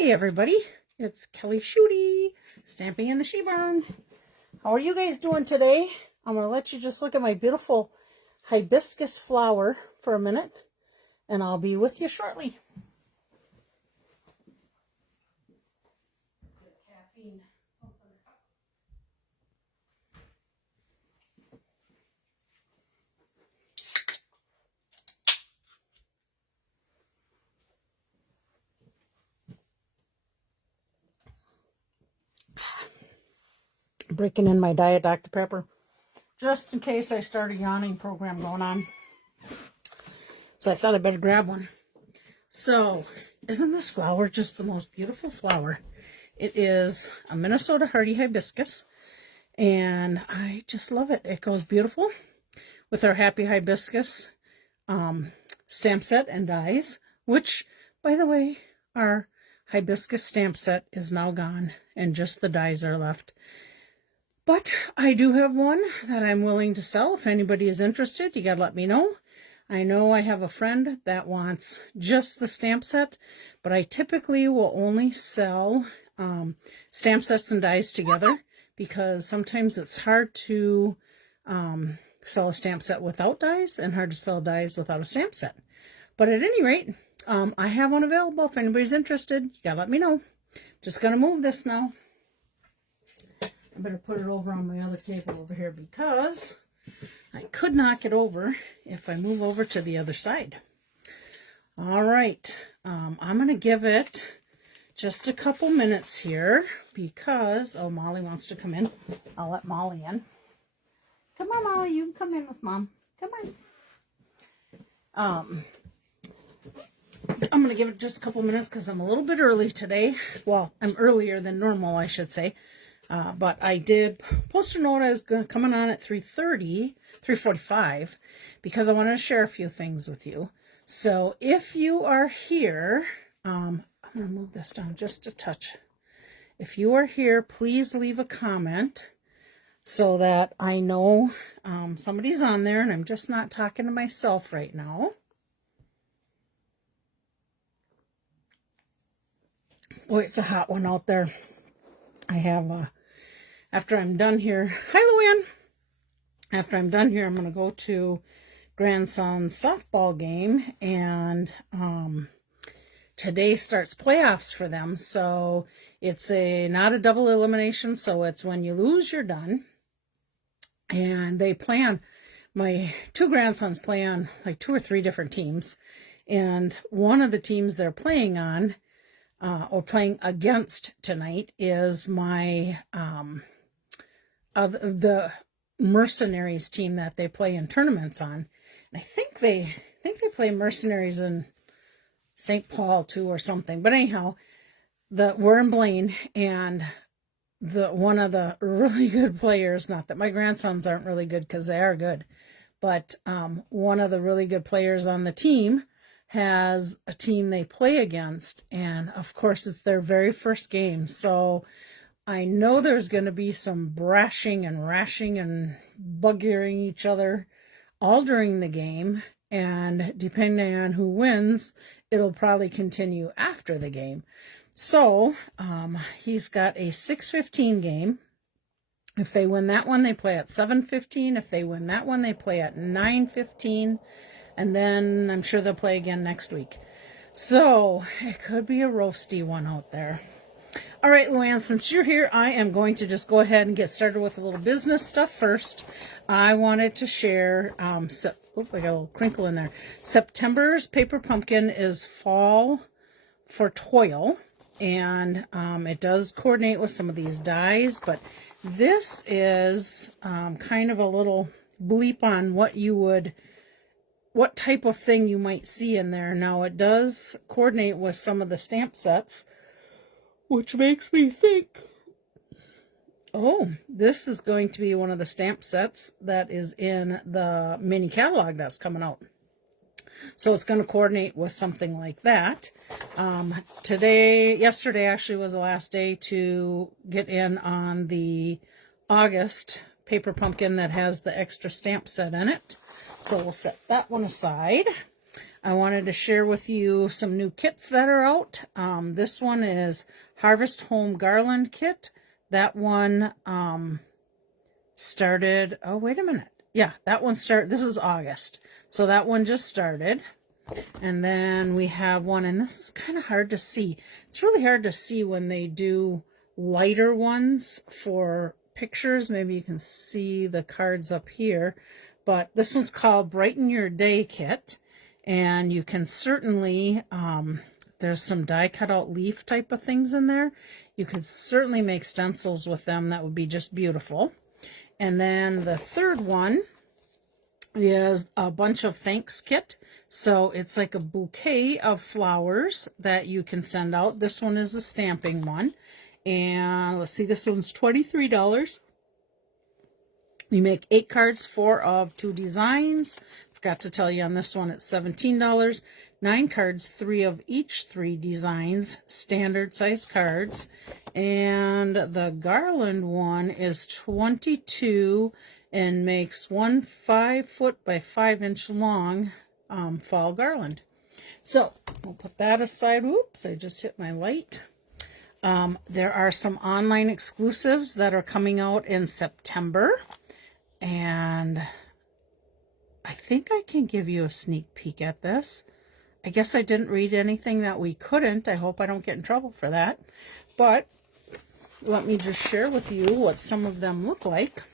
Hey everybody, it's Kelly Schudi, stamping in the She Barn. How are you guys doing today? I'm going to let you just look at my beautiful hibiscus flower for a minute, and I'll be with you shortly. Breaking in my Diet Dr. Pepper, just in case I start a yawning program going on. So I thought I'd better grab one. So, isn't this flower just the most beautiful flower? It is a Minnesota hardy hibiscus, and I just love it. It goes beautiful with our Happy Hibiscus stamp set and dies, which, by the way, our hibiscus stamp set is now gone, and just the dies are left. But I do have one that I'm willing to sell. If anybody is interested, you gotta let me know. I know I have a friend that wants just the stamp set, but I typically will only sell stamp sets and dies together because sometimes it's hard to sell a stamp set without dies and hard to sell dies without a stamp set. But at any rate, I have one available. If anybody's interested, you gotta let me know. Just gonna move this now. I better put it over on my other table over here because I could knock it over if I move over to the other side. All right, I'm going to give it just a couple minutes here because, oh, Molly wants to come in. I'll let Molly in. Come on, Molly, you can come in with Mom. Come on. I'm going to give it just a couple minutes because I'm a little bit early today. Well, I'm earlier than normal, I should say. But I did post a note I was coming on at 3:45 because I wanted to share a few things with you. So if you are here, I'm going to move this down just a touch. If you are here, please leave a comment so that I know somebody's on there and I'm just not talking to myself right now. Boy, it's a hot one out there. I have after I'm done here, hi Luann. After I'm done here, I'm going to go to grandson's softball game, and today starts playoffs for them. So it's not a double elimination, so it's when you lose, you're done. And they play on, my two grandsons play on like 2 or 3 different teams, and one of the teams they're playing on or playing against tonight is my the mercenaries team that they play in tournaments on. And I think they play mercenaries in St. Paul too or something. But anyhow, we're in Blaine, and one of the really good players, not that my grandsons aren't really good because they are good, but one of the really good players on the team has a team they play against, and of course it's their very first game, so I know there's going to be some brashing and rashing and bug-earing each other all during the game, and depending on who wins, it'll probably continue after the game. So he's got a 6:15 game. If they win that one, they play at 7:15. If they win that one, they play at 9:15. And then I'm sure they'll play again next week. So it could be a roasty one out there. All right, Luann, since you're here, I am going to just go ahead and get started with a little business stuff first. I wanted to share, I got a little crinkle in there. September's Paper Pumpkin is Fall for Toil. And it does coordinate with some of these dies. But this is kind of a little bleep on what type of thing you might see in there. Now, it does coordinate with some of the stamp sets, which makes me think, oh, this is going to be one of the stamp sets that is in the mini catalog that's coming out. So it's going to coordinate with something like that. Yesterday actually was the last day to get in on the August Paper Pumpkin that has the extra stamp set in it. So we'll set that one aside. I wanted to share with you some new kits that are out. This one is Harvest Home Garland Kit. That one started, oh, wait a minute. Yeah, that one started, this is August. So that one just started. And then we have one, and this is kind of hard to see. It's really hard to see when they do lighter ones for pictures. Maybe you can see the cards up here. But this one's called Brighten Your Day Kit. And you can certainly, there's some die cut out leaf type of things in there. You could certainly make stencils with them. That would be just beautiful. And then the third one is a bunch of thanks kit. So it's like a bouquet of flowers that you can send out. This one is a stamping one. And let's see, this one's $23. You make 8 cards, 4 of 2 designs. Forgot to tell you on this one it's $17. 9 cards, 3 of each 3 designs, standard size cards. And the garland one is $22 and makes one 5-foot by 5-inch long fall garland. So we'll put that aside. Whoops, I just hit my light. There are some online exclusives that are coming out in September. And I think I can give you a sneak peek at this. I guess I didn't read anything that we couldn't. I hope I don't get in trouble for that. But let me just share with you what some of them look like.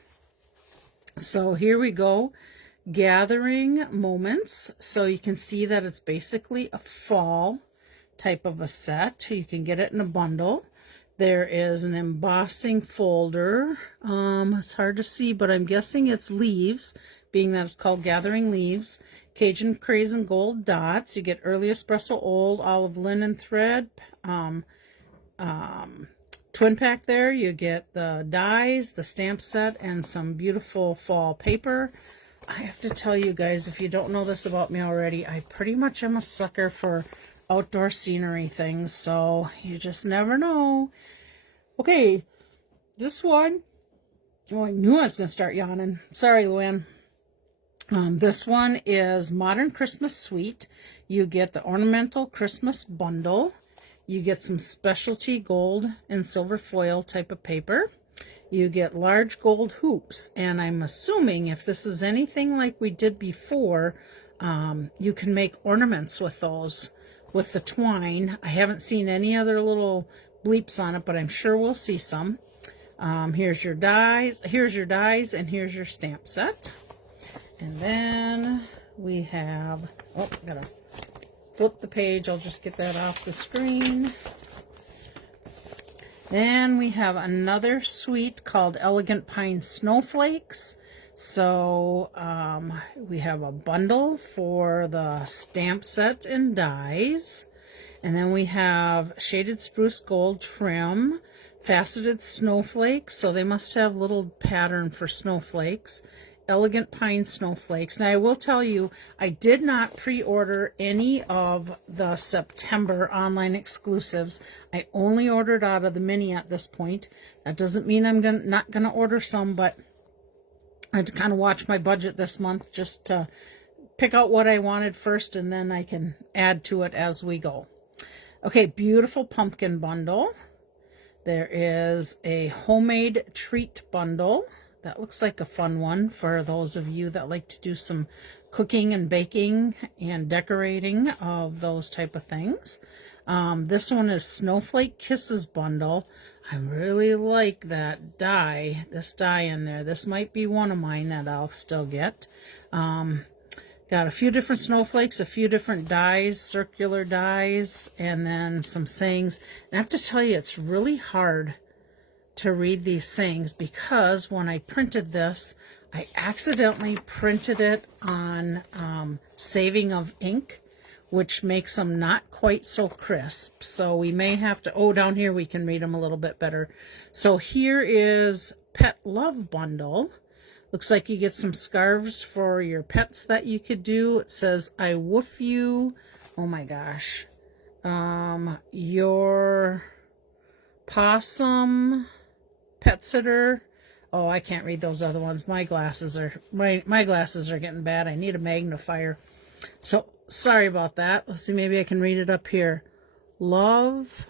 So here we go. Gathering Moments. So you can see that it's basically a fall type of a set. You can get it in a bundle. There is an embossing folder. It's hard to see, but I'm guessing it's leaves, being that it's called Gathering Leaves. Cajun Craze and Gold Dots. You get Early Espresso Old Olive Linen Thread. Twin pack there. You get the dies, the stamp set, and some beautiful fall paper. I have to tell you guys, if you don't know this about me already, I pretty much am a sucker for outdoor scenery things, so you just never know. Okay, this one, oh, I knew I was going to start yawning. Sorry, Luann. This one is Modern Christmas Suite. You get the Ornamental Christmas Bundle. You get some specialty gold and silver foil type of paper. You get large gold hoops, and I'm assuming if this is anything like we did before, you can make ornaments with those, with the twine. I haven't seen any other little bleeps on it, but I'm sure we'll see some. Here's your dies, and here's your stamp set. And then we have, oh, gotta flip the page. I'll just get that off the screen. Then we have another suite called Elegant Pine Snowflakes. So we have a bundle for the stamp set and dies. And then we have Shaded Spruce Gold Trim, Faceted Snowflakes. So they must have little pattern for snowflakes. Elegant Pine Snowflakes. Now, I will tell you, I did not pre-order any of the September online exclusives. I only ordered out of the mini at this point. That doesn't mean I'm not going to order some, but I had to kind of watch my budget this month just to pick out what I wanted first, and then I can add to it as we go. Okay, beautiful pumpkin bundle. There is a homemade treat bundle. That looks like a fun one for those of you that like to do some cooking and baking and decorating of those type of things. This one is Snowflake Kisses bundle. I really like that die, this die in there. This might be one of mine that I'll still get. Got a few different snowflakes, a few different dies, circular dies, and then some sayings. And I have to tell you, it's really hard to read these sayings because when I printed this, I accidentally printed it on saving of ink, which makes them not quite so crisp. So we may have to, oh, down here we can read them a little bit better. So here is Pet Love Bundle. Looks like you get some scarves for your pets that you could do. It says, I woof you. Oh my gosh. Your possum pet sitter. Oh, I can't read those other ones. My glasses are my glasses are getting bad. I need a magnifier. So sorry about that. Let's see, maybe I can read it up here. Love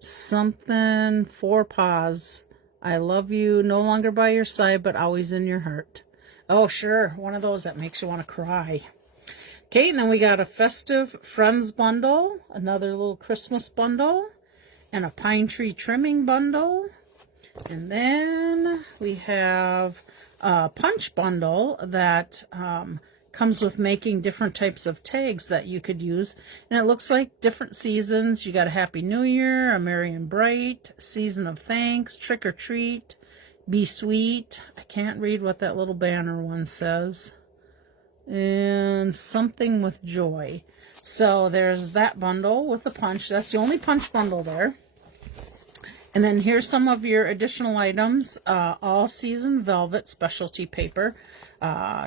something for pause. I love you, no longer by your side, but always in your heart. Oh, sure. One of those that makes you want to cry. Okay, and then we got a festive friends bundle, another little Christmas bundle, and a pine tree trimming bundle. And then we have a punch bundle that comes with making different types of tags that you could use. And it looks like different seasons. You got a Happy New Year, a Merry and Bright, Season of Thanks, Trick or Treat, Be Sweet. I can't read what that little banner one says. And Something with Joy. So there's that bundle with a punch. That's the only punch bundle there. And then here's some of your additional items. All Season Velvet Specialty Paper.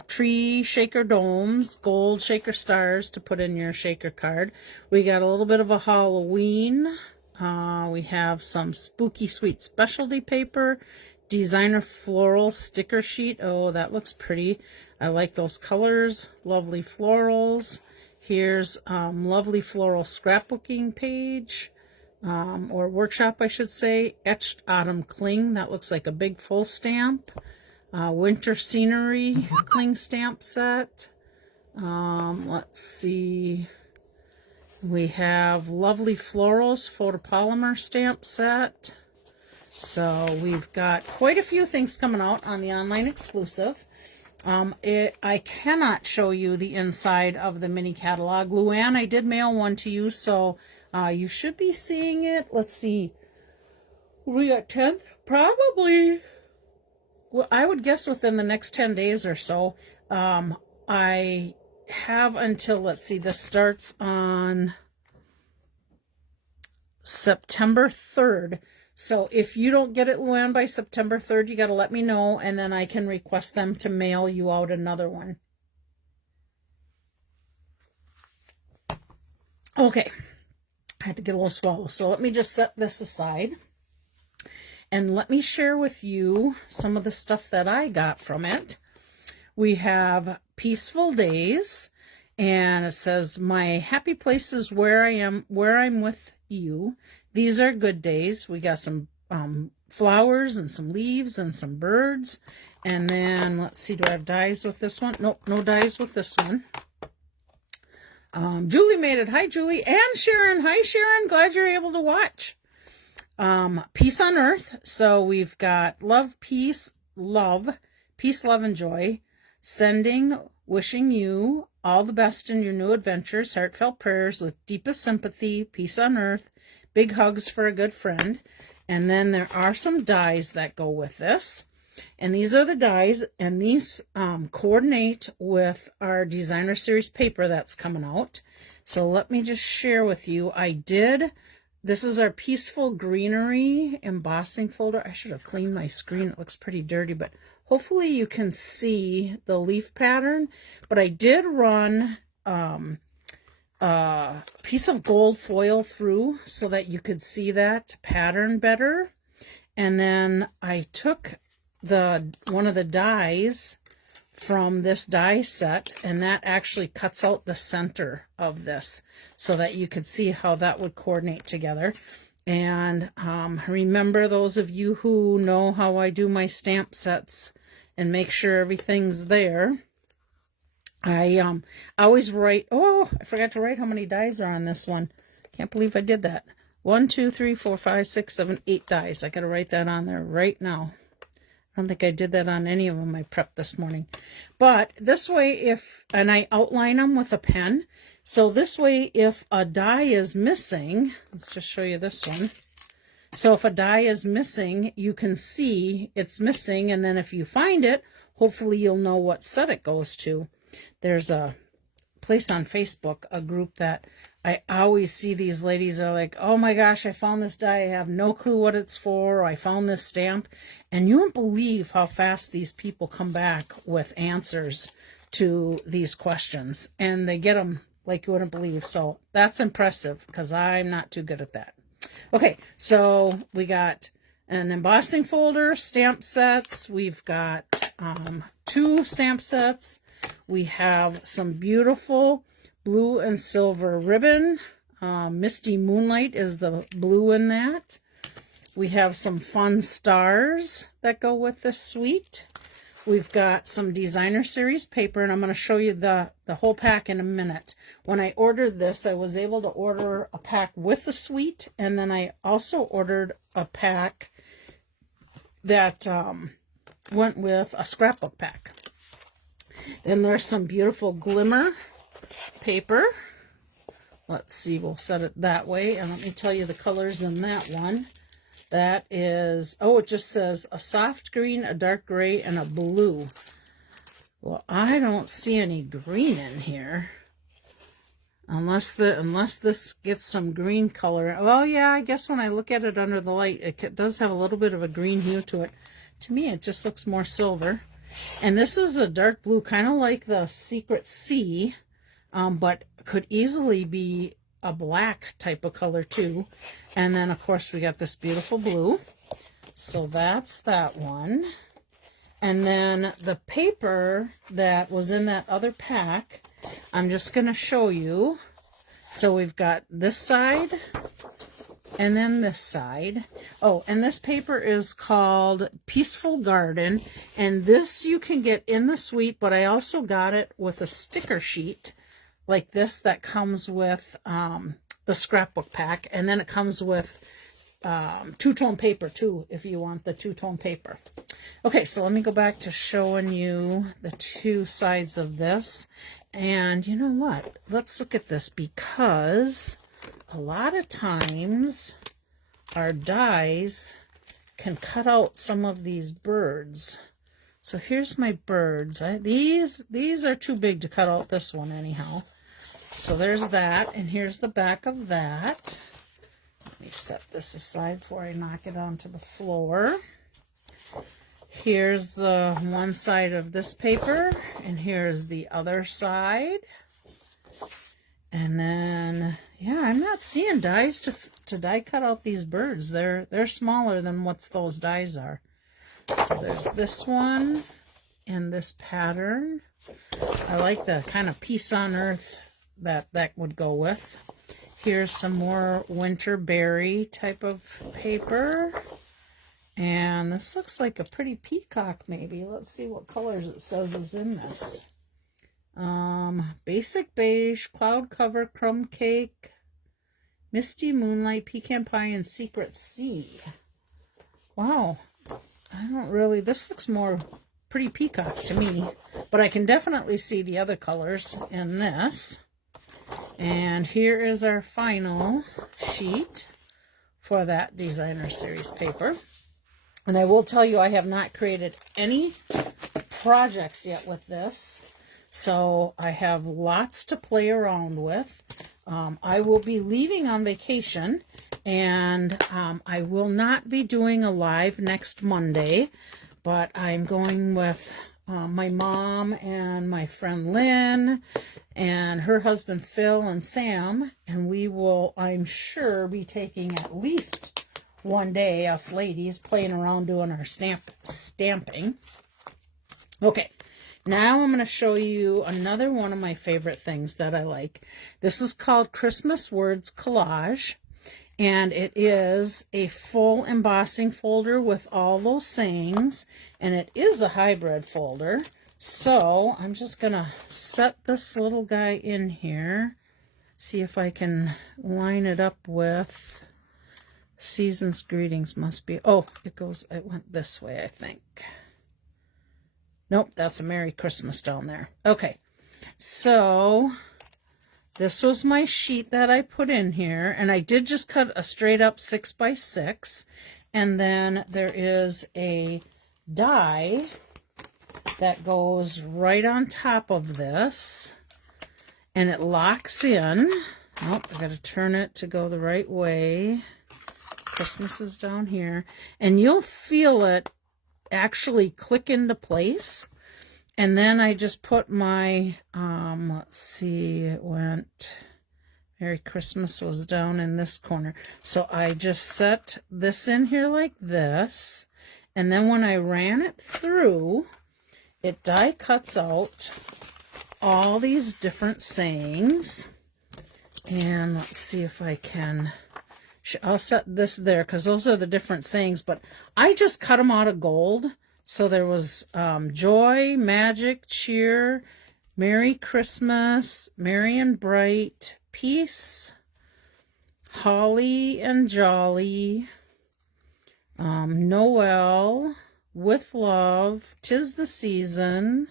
Tree shaker domes, gold shaker stars to put in your shaker card. We got a little bit of a Halloween. We have some spooky sweet specialty paper. Designer floral sticker sheet. Oh, that looks pretty. I like those colors. Lovely florals. Here's lovely floral scrapbooking page. Or workshop, I should say. Etched Autumn Cling. That looks like a big full stamp. Winter Scenery Cling stamp set. Let's see. We have Lovely Florals photopolymer stamp set. So we've got quite a few things coming out on the online exclusive. I cannot show you the inside of the mini catalog. Luann, I did mail one to you, so you should be seeing it. Let's see. We got 10th? Probably. Well, I would guess within the next 10 days or so. I have until, let's see, this starts on September 3rd. So if you don't get it, Luann, by September 3rd, you got to let me know, and then I can request them to mail you out another one. Okay. I had to get a little swallow. So let me just set this aside. And let me share with you some of the stuff that I got from it. We have Peaceful Days. And it says, my happy place is where I'm with you. These are good days. We got some flowers and some leaves and some birds. And then, let's see, do I have dies with this one? Nope, no dies with this one. Julie made it. Hi, Julie. And Sharon. Hi, Sharon. Glad you're able to watch. Peace on Earth. So we've got love, peace, love, and joy. Sending, wishing you all the best in your new adventures. Heartfelt prayers with deepest sympathy. Peace on Earth. Big hugs for a good friend. And then there are some dies that go with this. And these are the dies, and these coordinate with our designer series paper that's coming out. So let me just share with you. This is our Peaceful Greenery embossing folder. I should have cleaned my screen. It looks pretty dirty, but hopefully you can see the leaf pattern. But I did run a piece of gold foil through so that you could see that pattern better. And then I took one of the dies from this die set, and that actually cuts out the center of this so that you could see how that would coordinate together. And remember, those of you who know how I do my stamp sets and make sure everything's there, I always write, oh, I forgot to write how many dies are on this one. Can't believe I did that. 1, 2, 3, 4, 5, 6, 7, 8 dies. I got to write that on there right now. I don't think I did that on any of them I prepped this morning. But this way, and I outline them with a pen. So this way, if a die is missing, let's just show you this one. So if a die is missing, you can see it's missing. And then if you find it, hopefully you'll know what set it goes to. There's a place on Facebook, a group that I always see these ladies are like, oh my gosh, I found this die. I have no clue what it's for. Or I found this stamp. And you won't believe how fast these people come back with answers to these questions. And they get them like you wouldn't believe. So that's impressive because I'm not too good at that. Okay, so we got an embossing folder, stamp sets. We've got 2 stamp sets. We have some beautiful blue and silver ribbon. Misty Moonlight is the blue in that. We have some fun stars that go with this suite. We've got some designer series paper, and I'm going to show you the whole pack in a minute. When I ordered this, I was able to order a pack with the suite, and then I also ordered a pack that went with a scrapbook pack. Then there's some beautiful glimmer paper. Let's see, we'll set it that way, and let me tell you the colors in that one. That is, oh, it just says a soft green, a dark gray, and a blue. Well, I don't see any green in here. Unless this gets some green color. Oh, yeah, I guess when I look at it under the light, it does have a little bit of a green hue to it. To me, it just looks more silver. And this is a dark blue, kind of like the Secret-SHE, but could easily be a black type of color too. And then of course we got this beautiful blue, so that's that one. And then the paper that was in that other pack, I'm just going to show you. So we've got this side and then this side. Oh, and this paper is called Peaceful Garden, and this you can get in the suite, but I also got it with a sticker sheet like this that comes with the scrapbook pack, and then it comes with two-tone paper too if you want the two-tone paper. Okay, so let me go back to showing you the two sides of this. And you know what, let's look at this, because a lot of times our dies can cut out some of these birds. So here's my birds. These are too big to cut out this one anyhow. So there's that, and here's the back of that. Let me set this aside before I knock it onto the floor. Here's the one side of this paper, and here's the other side. And then, yeah, I'm not seeing dies to die cut out these birds. They're smaller than what those dies are. So there's this one and this pattern. I like the kind of peace on earth that would go with. Here's some more winter berry type of paper. And this looks like a pretty peacock maybe. Let's see what colors it says is in this. Basic beige, cloud cover, crumb cake, misty moonlight, pecan pie, and Secret-SHE. Wow. I don't really, this looks more pretty peacock to me, but I can definitely see the other colors in this. And here is our final sheet for that designer series paper. And I will tell you, I have not created any projects yet with this, so I have lots to play around with. I will be leaving on vacation, and I will not be doing a live next Monday, but I'm going with my mom and my friend Lynn and her husband Phil and Sam, and we will, I'm sure, be taking at least one day, us ladies, playing around doing our stamping. Okay, now I'm going to show you another one of my favorite things that I like. This is called Christmas Words Collage, and it is a full embossing folder with all those sayings, and it is a hybrid folder. So I'm just going to set this little guy in here, see if I can line it up with Season's Greetings. Must be, oh, it went this way, I think. Nope, that's a Merry Christmas down there. Okay, so this was my sheet that I put in here, and I did just cut a straight up 6x6, and then there is a die that goes right on top of this, and it locks in. Nope, I gotta turn it to go the right way. Christmas is down here, and you'll feel it actually click into place. And then I just put my let's see, it went Merry Christmas was down in this corner, so I just set this in here like this, and then when I ran it through, it die cuts out all these different sayings. And let's see if I can... I'll set this there because those are the different sayings. But I just cut them out of gold. So there was joy, magic, cheer, Merry Christmas, merry and bright, peace, holly and jolly, Noel, with love, 'tis the season,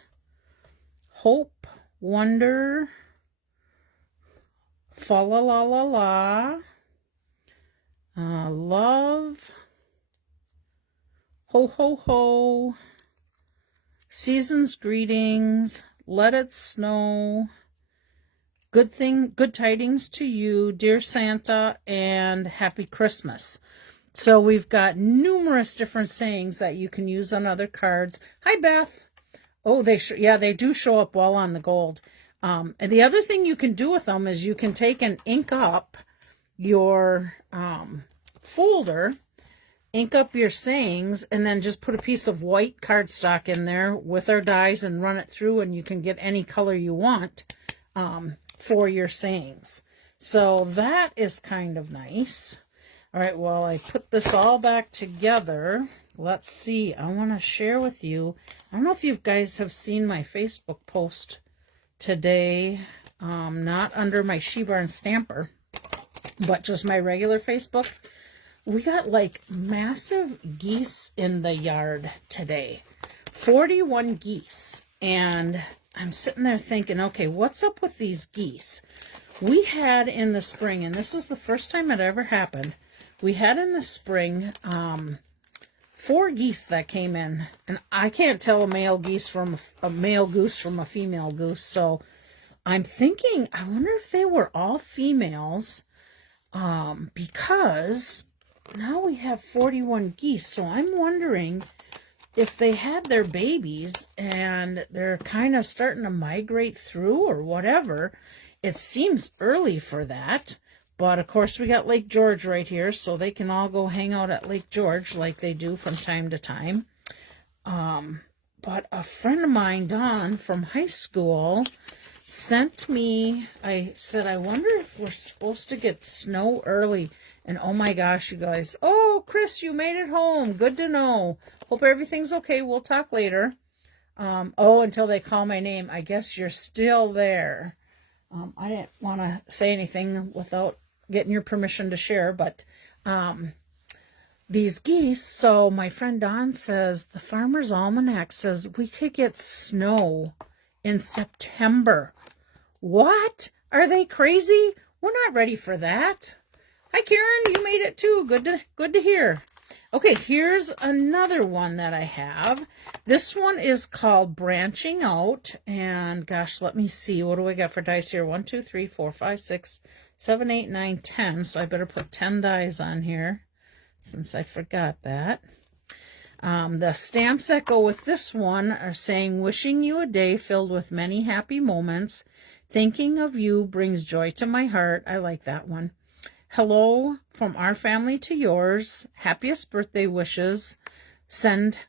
hope, wonder, fa la la la la, love, ho ho ho, season's greetings, let it snow, good tidings to you, dear Santa, and happy Christmas. So we've got numerous different sayings that you can use on other cards. Hi, Beth. Oh, they do show up well on the gold. And the other thing you can do with them is you can take and ink up your folder, ink up your sayings, and then just put a piece of white cardstock in there with our dies and run it through, and you can get any color you want for your sayings. So that is kind of nice. All right, well, I put this all back together. Let's see. I want to share with you. I don't know if you guys have seen my Facebook post today, not under my She Barn Stamper, but just my regular Facebook. We got like massive geese in the yard today. 41 geese. And I'm sitting there thinking, okay, what's up with these geese? We had in the spring, and this is the first time it ever happened, we had in the spring 4 geese that came in. And I can't tell a male goose from a female goose. So I'm thinking, I wonder if they were all females, because now we have 41 geese. So I'm wondering if they had their babies and they're kind of starting to migrate through or whatever. It seems early for that. But, of course, we got Lake George right here, so they can all go hang out at Lake George like they do from time to time. But a friend of mine, Dawn, from high school, sent me, I said, I wonder if we're supposed to get snow early. And, oh, my gosh, you guys. Oh, Chris, you made it home. Good to know. Hope everything's okay. We'll talk later. Until they call my name. I guess you're still there. I didn't want to say anything without getting your permission to share, but these geese, so my friend Dawn says, the Farmer's Almanac says we could get snow in September. What? Are they crazy? We're not ready for that. Hi, Karen, you made it too. Good to hear. Okay, here's another one that I have. This one is called Branching Out, and gosh, let me see. What do I got for dice here? 1, 2, 3, 4, 5, 6, 7, 8, 9, 10. So I better put 10 dies on here since I forgot that. The stamps that go with this one are saying, wishing you a day filled with many happy moments. Thinking of you brings joy to my heart. I like that one. Hello from our family to yours. Happiest birthday wishes. Sent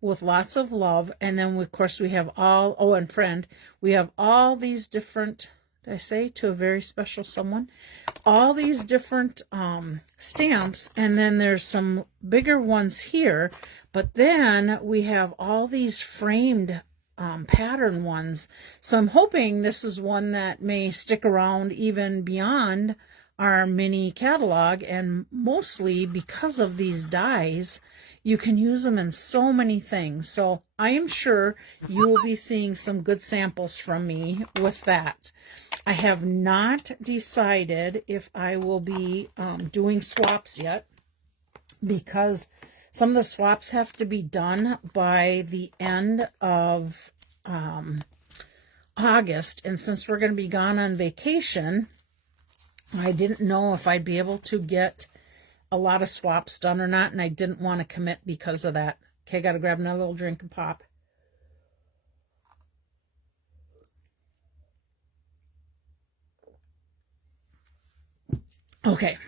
with lots of love. And then, of course, we have all, and friend, we have all these different, did I say to a very special someone? All these different stamps. And then there's some bigger ones here. But then we have all these framed pattern ones. So I'm hoping this is one that may stick around even beyond our mini catalog, and mostly because of these dies, you can use them in so many things. So I am sure you will be seeing some good samples from me with that. I have not decided if I will be doing swaps yet, because some of the swaps have to be done by the end of August. And since we're going to be gone on vacation, I didn't know if I'd be able to get a lot of swaps done or not, and I didn't want to commit because of that. Okay, I got to grab another little drink and pop. Okay,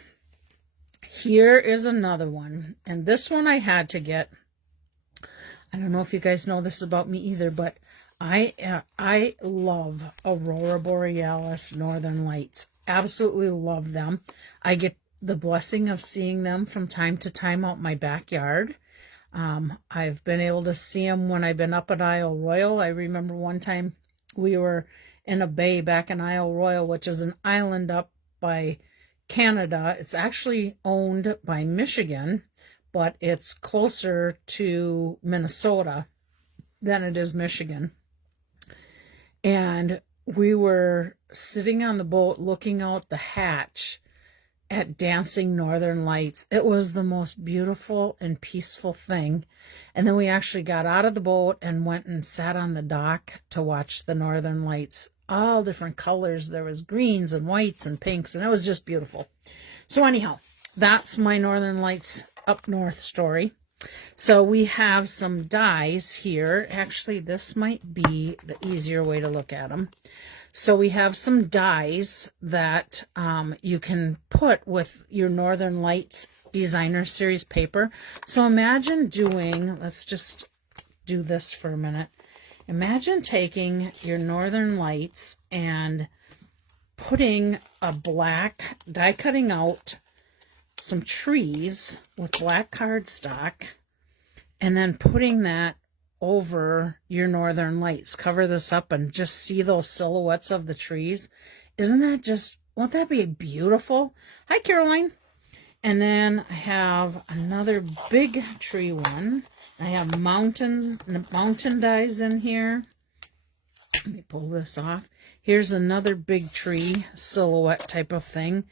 here is another one, and this one I had to get. I don't know if you guys know this about me either, but I love Aurora Borealis Northern Lights. Absolutely love them. I get the blessing of seeing them from time to time out in my backyard. I've been able to see them when I've been up at Isle Royal. I remember one time we were in a bay back in Isle Royal, which is an island up by Canada. It's actually owned by Michigan, but it's closer to Minnesota than it is Michigan. And we were sitting on the boat looking out the hatch at dancing northern lights. It was the most beautiful and peaceful thing. And then we actually got out of the boat and went and sat on the dock to watch the northern lights. All different colors. There was greens and whites and pinks, and it was just beautiful. So anyhow, that's my Northern Lights up north story. So we have some dies here. Actually, this might be the easier way to look at them. So we have some dies that you can put with your Northern Lights Designer Series paper. So imagine doing, let's just do this for a minute. Imagine taking your Northern Lights and putting a black, die cutting out some trees with black cardstock, and then putting that over your Northern Lights. Cover this up and just see those silhouettes of the trees. Isn't that just, won't that be beautiful? Hi, Caroline. And then I have another big tree one. I have mountain dies in here. Let me pull this off. Here's another big tree silhouette type of thing.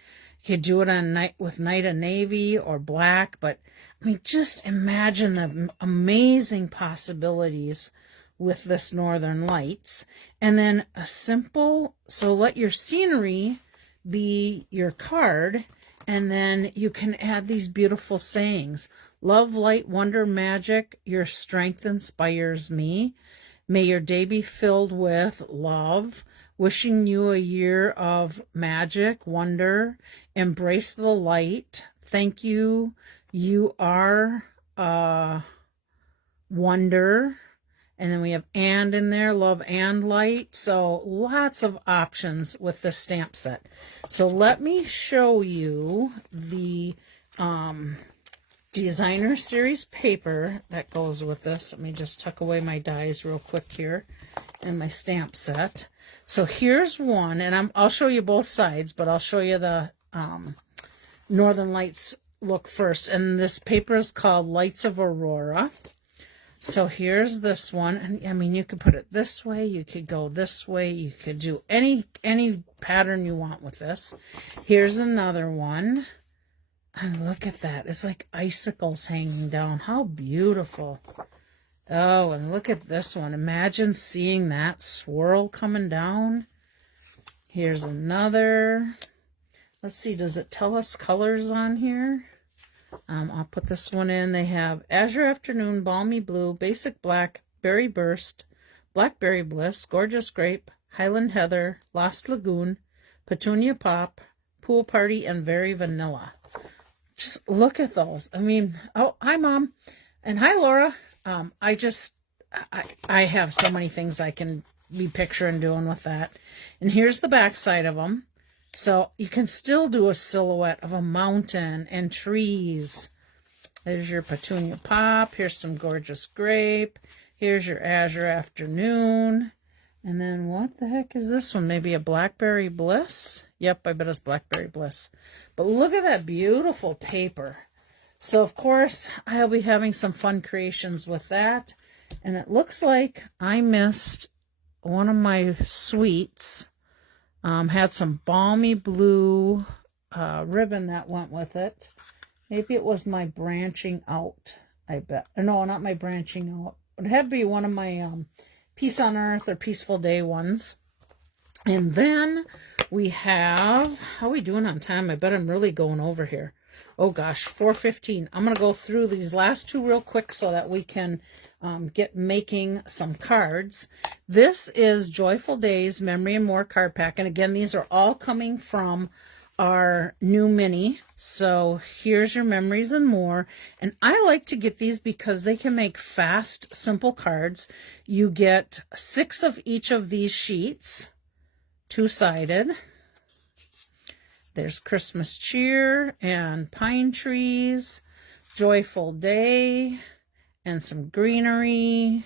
You could do it on night with Night of Navy or black, but I mean, just imagine the amazing possibilities with this Northern Lights. And then a simple, so let your scenery be your card, and then you can add these beautiful sayings. Love, light, wonder, magic, your strength inspires me. May your day be filled with love. Wishing you a year of magic, wonder, embrace the light. Thank you. You are wonder. And then we have and in there, love and light. So lots of options with the stamp set. So let me show you the Designer Series paper that goes with this. Let me just tuck away my dies real quick here in my stamp set. So here's one, and I'll show you both sides, but I'll show you the Northern Lights look first. And this paper is called Lights of Aurora. So here's this one, and I mean, you could put it this way, you could go this way, you could do any pattern you want with this. Here's another one, and look at that. It's like icicles hanging down. How beautiful. Oh, and look at this one. Imagine seeing that swirl coming down. Here's another. Let's see, does it tell us colors on here? I'll put this one in. They have Azure Afternoon, Balmy Blue, Basic Black, Berry Burst, Blackberry Bliss, Gorgeous Grape, Highland Heather, Lost Lagoon, Petunia Pop, Pool Party, and Very Vanilla. Just look at those. I mean, oh, hi, Mom. And hi, Laura. I have so many things I can be picturing doing with that. And here's the back side of them. So you can still do a silhouette of a mountain and trees. There's your Petunia Pop. Here's some Gorgeous Grape. Here's your Azure Afternoon. And then what the heck is this one? Maybe a Blackberry Bliss? Yep, I bet it's Blackberry Bliss. But look at that beautiful paper. So, of course, I'll be having some fun creations with that. And it looks like I missed one of my sweets. Had some balmy blue ribbon that went with it. Maybe it was my branching out, I bet. No, not my branching out. But it had to be one of my Peace on Earth or Peaceful Day ones. And then we have, how are we doing on time? I bet I'm really going over here. Oh gosh, 4:15. I'm going to go through these last two real quick so that we can get making some cards. This is Joyful Days Memory and More card pack. And again, these are all coming from our new mini. So here's your memories and more. And I like to get these because they can make fast, simple cards. You get 6 of each of these sheets, two-sided. There's Christmas cheer and pine trees, joyful day, and some greenery.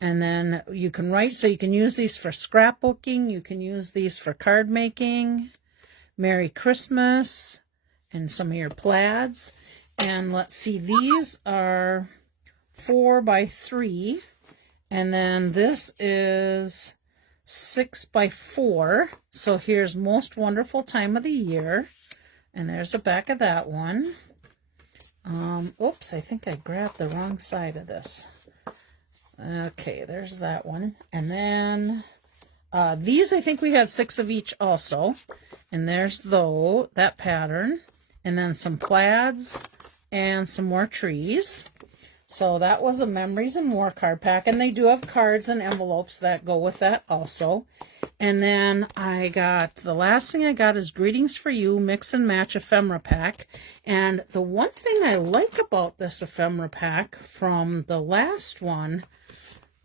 And then you can write, so you can use these for scrapbooking. You can use these for card making. Merry Christmas, and some of your plaids. And let's see, these are 4 by 3. And then this is 6 by 4. So here's Most Wonderful Time of the Year. And there's the back of that one. Oops, I think I grabbed the wrong side of this. Okay, there's that one. And then these, I think we had 6 of each also. And there's that pattern. And then some plaids and some more trees. So that was a Memories and More card pack. And they do have cards and envelopes that go with that also. And then the last thing I got is Greetings for You Mix and Match Ephemera Pack. And the one thing I like about this ephemera pack from the last one,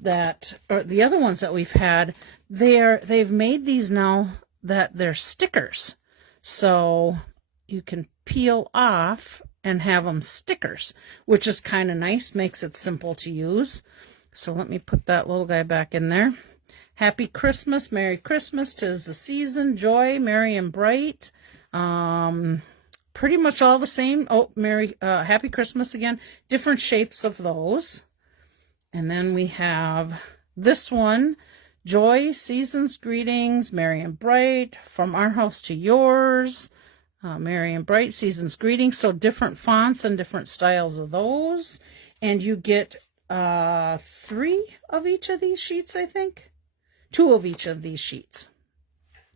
or the other ones that we've had, they've made these now that they're stickers. So you can peel off and have them stickers, which is kind of nice, makes it simple to use. So let me put that little guy back in there. Happy Christmas, Merry Christmas, 'tis the season, joy, merry and bright. Pretty much all the same. Oh, Happy Christmas again. Different shapes of those. And then we have this one, Joy, Seasons, Greetings, Merry and Bright, From Our House to Yours, Merry and Bright, Seasons, Greetings. So different fonts and different styles of those. And you get 3 of each of these sheets, I think. 2 of each of these sheets.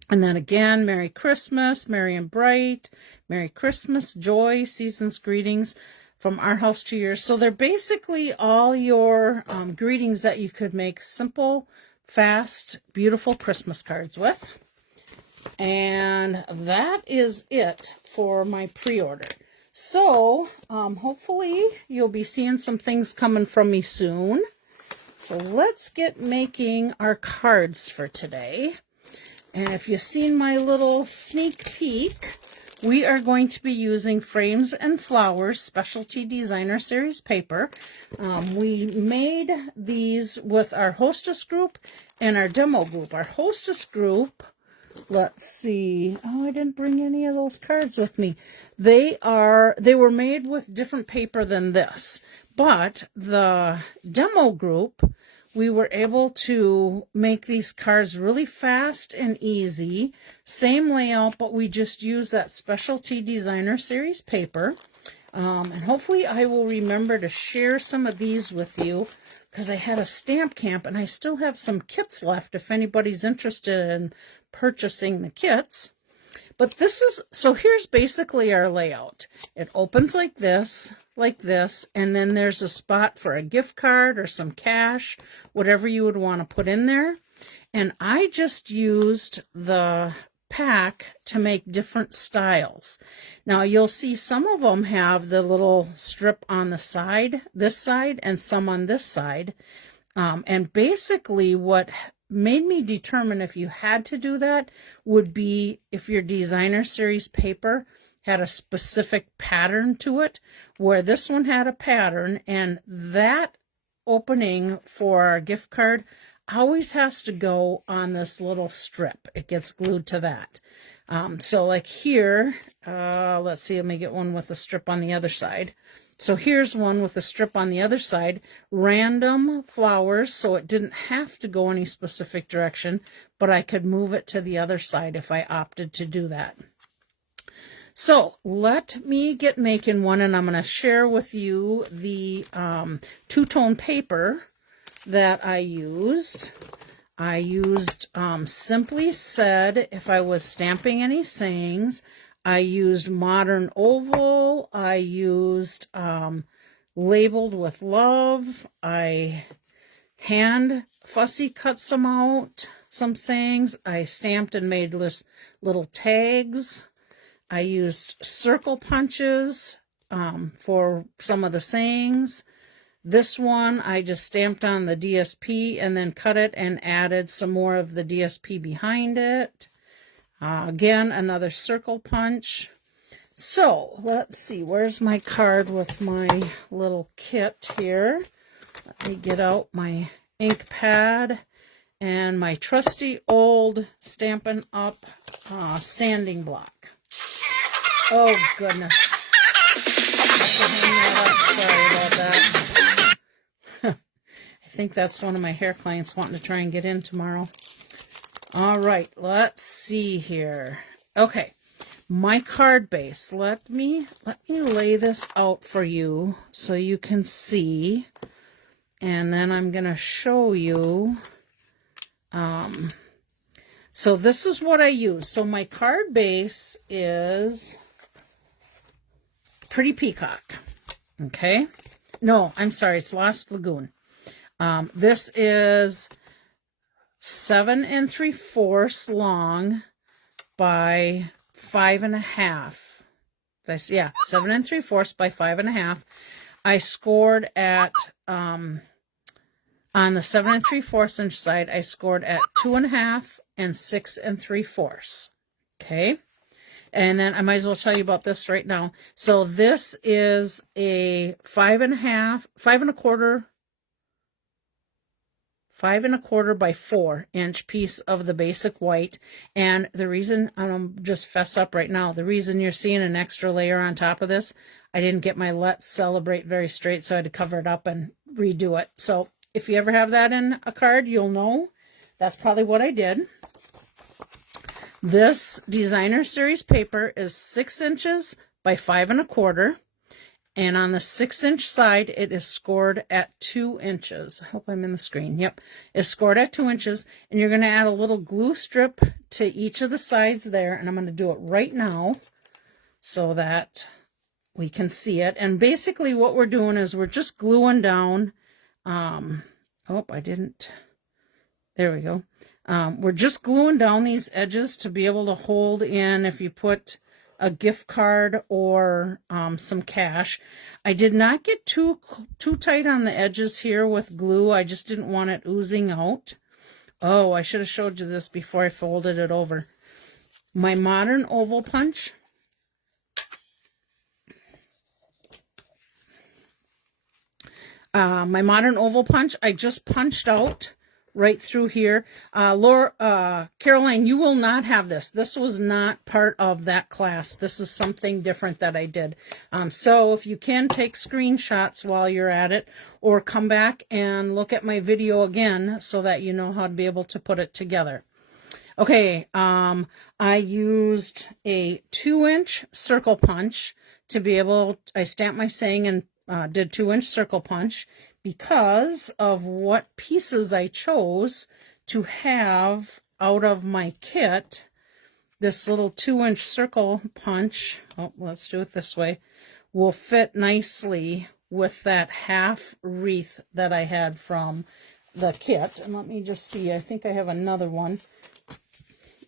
And then again, Merry Christmas, Merry and Bright, Merry Christmas, Joy, Seasons, Greetings, From Our House to Yours. So they're basically all your greetings that you could make simple, fast, beautiful Christmas cards with. And that is it for my pre-order. So hopefully you'll be seeing some things coming from me soon. So let's get making our cards for today. And if you've seen my little sneak peek, we are going to be using Frames and Flowers Specialty Designer Series paper. We made these with our hostess group and our demo group. Our hostess group, let's see. Oh, I didn't bring any of those cards with me. They were made with different paper than this. But the demo group, we were able to make these cards really fast and easy. Same layout, but we just use that Specialty Designer Series paper. And hopefully I will remember to share some of these with you, because I had a stamp camp and I still have some kits left if anybody's interested in purchasing the kits. But so here's basically our layout. It opens like this, and then there's a spot for a gift card or some cash, whatever you would want to put in there. And I just used the pack to make different styles. Now you'll see some of them have the little strip on the side, this side, and some on this side. And basically what made me determine if you had to do that would be if your designer series paper had a specific pattern to it, where this one had a pattern, and that opening for our gift card always has to go on this little strip. It gets glued to that. So like here, let's see, let me get one with a strip on the other side. So here's one with a strip on the other side, random flowers, so it didn't have to go any specific direction, but I could move it to the other side if I opted to do that. So let me get making one, and I'm going to share with you the two-tone paper that I used. I used Simply Said if I was stamping any sayings. I used Modern Oval. I used Labeled with Love. I hand fussy cut some out, some sayings. I stamped and made little tags. I used circle punches for some of the sayings. This one, I just stamped on the DSP and then cut it and added some more of the DSP behind it. Again, another circle punch. So, let's see, where's my card with my little kit here? Let me get out my ink pad and my trusty old Stampin' Up sanding block. Oh, goodness. Sorry about that. I think that's one of my hair clients wanting to try and get in tomorrow. All right, let's see here. Okay, my card base. Let me lay this out for you so you can see. And then I'm going to show you. So this is what I use. So my card base is Pretty Peacock. Okay. No, I'm sorry. It's Lost Lagoon. This is 7 3/4 long by 5 1/2. Yeah, 7 3/4 by 5 1/2. I scored at, on the 7 3/4 inch side, I scored at 2 1/2 and 6 3/4. Okay. And then I might as well tell you about this right now. So this is a 5 1/4 by 4 inch piece of the basic white. And the reason, I'm just fess up right now, the reason you're seeing an extra layer on top of this, I didn't get my Let's Celebrate very straight, so I had to cover it up and redo it. So if you ever have that in a card, you'll know that's probably what I did. This designer series paper is 6 inches by 5 1/4. And on the 6 inch side, it is scored at 2 inches. I hope I'm in the screen. Yep. It's scored at 2 inches. And you're going to add a little glue strip to each of the sides there. And I'm going to do it right now so that we can see it. And basically what we're doing is we're just gluing down. Oh, I didn't. There we go. We're just gluing down these edges to be able to hold in if you put a gift card or some cash. I did not get too tight on the edges here with glue. I just didn't want it oozing out. Oh, I should have showed you this before I folded it over. My modern oval punch. I just punched out right through here. Caroline, you will not have this. This was not part of that class. This is something different that I did. So if you can take screenshots while you're at it, or come back and look at my video again so that you know how to be able to put it together. Okay, I used a 2-inch circle punch to be able, I stamped my saying and did 2-inch circle punch, because of what pieces I chose to have out of my kit. This little 2-inch circle punch, oh, let's do it this way, will fit nicely with that half wreath that I had from the kit. And let me just see, I think I have another one.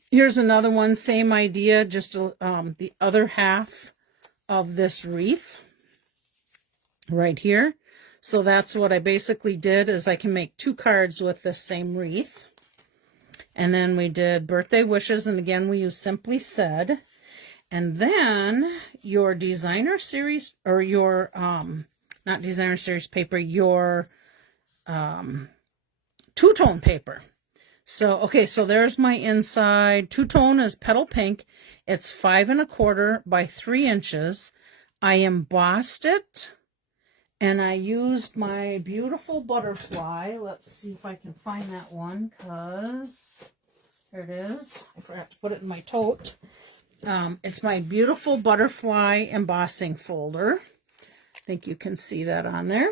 Here's another one, same idea, just the other half of this wreath right here. So that's what I basically did, is I can make 2 cards with this same wreath. And then we did birthday wishes, and again we used Simply Said. And then your designer series, or your not designer series paper, your two-tone paper. So okay, so there's my inside. Two-tone is Petal Pink. It's 5 1/4 by 3 inches. I embossed it. And I used my beautiful butterfly. Let's see if I can find that one, because there it is. I forgot to put it in my tote. It's my beautiful butterfly embossing folder. I think you can see that on there.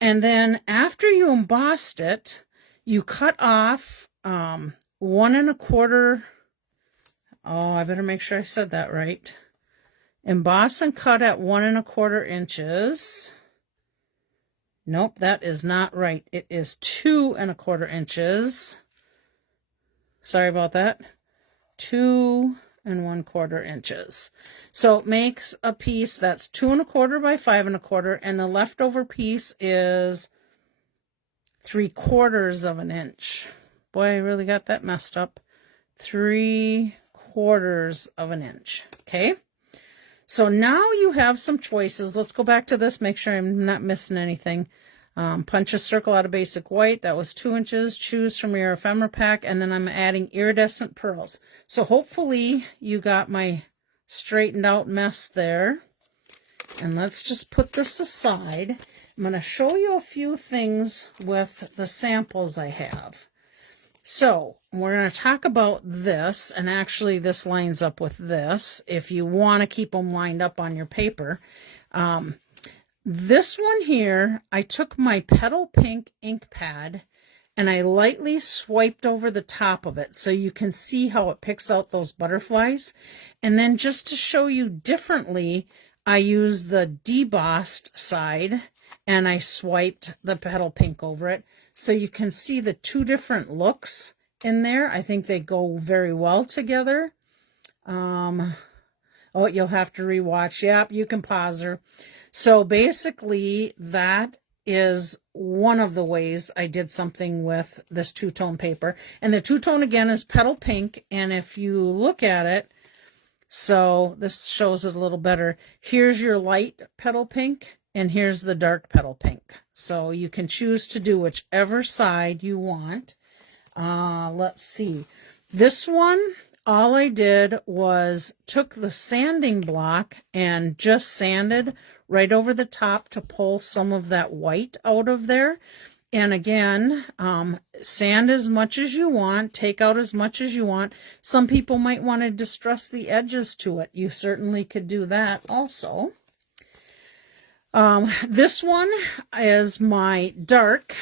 And then after you embossed it, you cut off 1 1/4. Oh, I better make sure I said that right. Emboss and cut at 1 1/4 inches. Nope, that is not right. It is 2 1/4 inches. Sorry about that. 2 2¼ inches. So it makes a piece that's 2¼ by 5¼ and the leftover piece is 3/4 of an inch. Boy, I really got that messed up. 3/4 of an inch. Okay. So now you have some choices. Let's go back to this, make sure I'm not missing anything. Punch a circle out of basic white. That was 2 inches. Choose from your ephemera pack. And then I'm adding iridescent pearls. So hopefully you got my straightened out mess there. And let's just put this aside. I'm going to show you a few things with the samples I have. So we're going to talk about this, and actually this lines up with this if you want to keep them lined up on your paper. This one here, I took my Petal Pink ink pad and I lightly swiped over the top of it so you can see how it picks out those butterflies. And then just to show you differently, I used the debossed side and I swiped the Petal Pink over it. So you can see the two different looks in there. I think they go very well together. Oh, you'll have to rewatch. Yep, you can pause her. So basically that is one of the ways I did something with this two-tone paper. And the two-tone again is Petal Pink. And if you look at it, so this shows it a little better. Here's your light Petal Pink and here's the dark Petal Pink. So you can choose to do whichever side you want. Let's see. This one, all I did was took the sanding block and just sanded right over the top to pull some of that white out of there. And again, sand as much as you want, take out as much as you want. Some people might want to distress the edges to it. You certainly could do that also. This one is my dark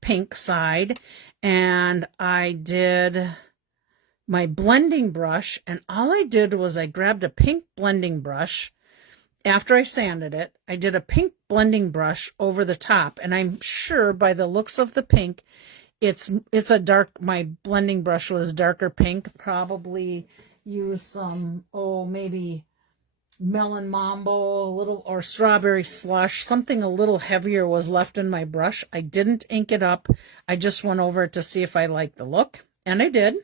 pink side, and I did my blending brush, and all I did was I grabbed a pink blending brush. After I sanded it, I did a pink blending brush over the top, and I'm sure by the looks of the pink, it's a dark, my blending brush was darker pink, probably use some, maybe Melon Mambo, a little, or Strawberry Slush, something a little heavier was left in my brush. I didn't ink it up. I just went over it to see if I liked the look, and I did.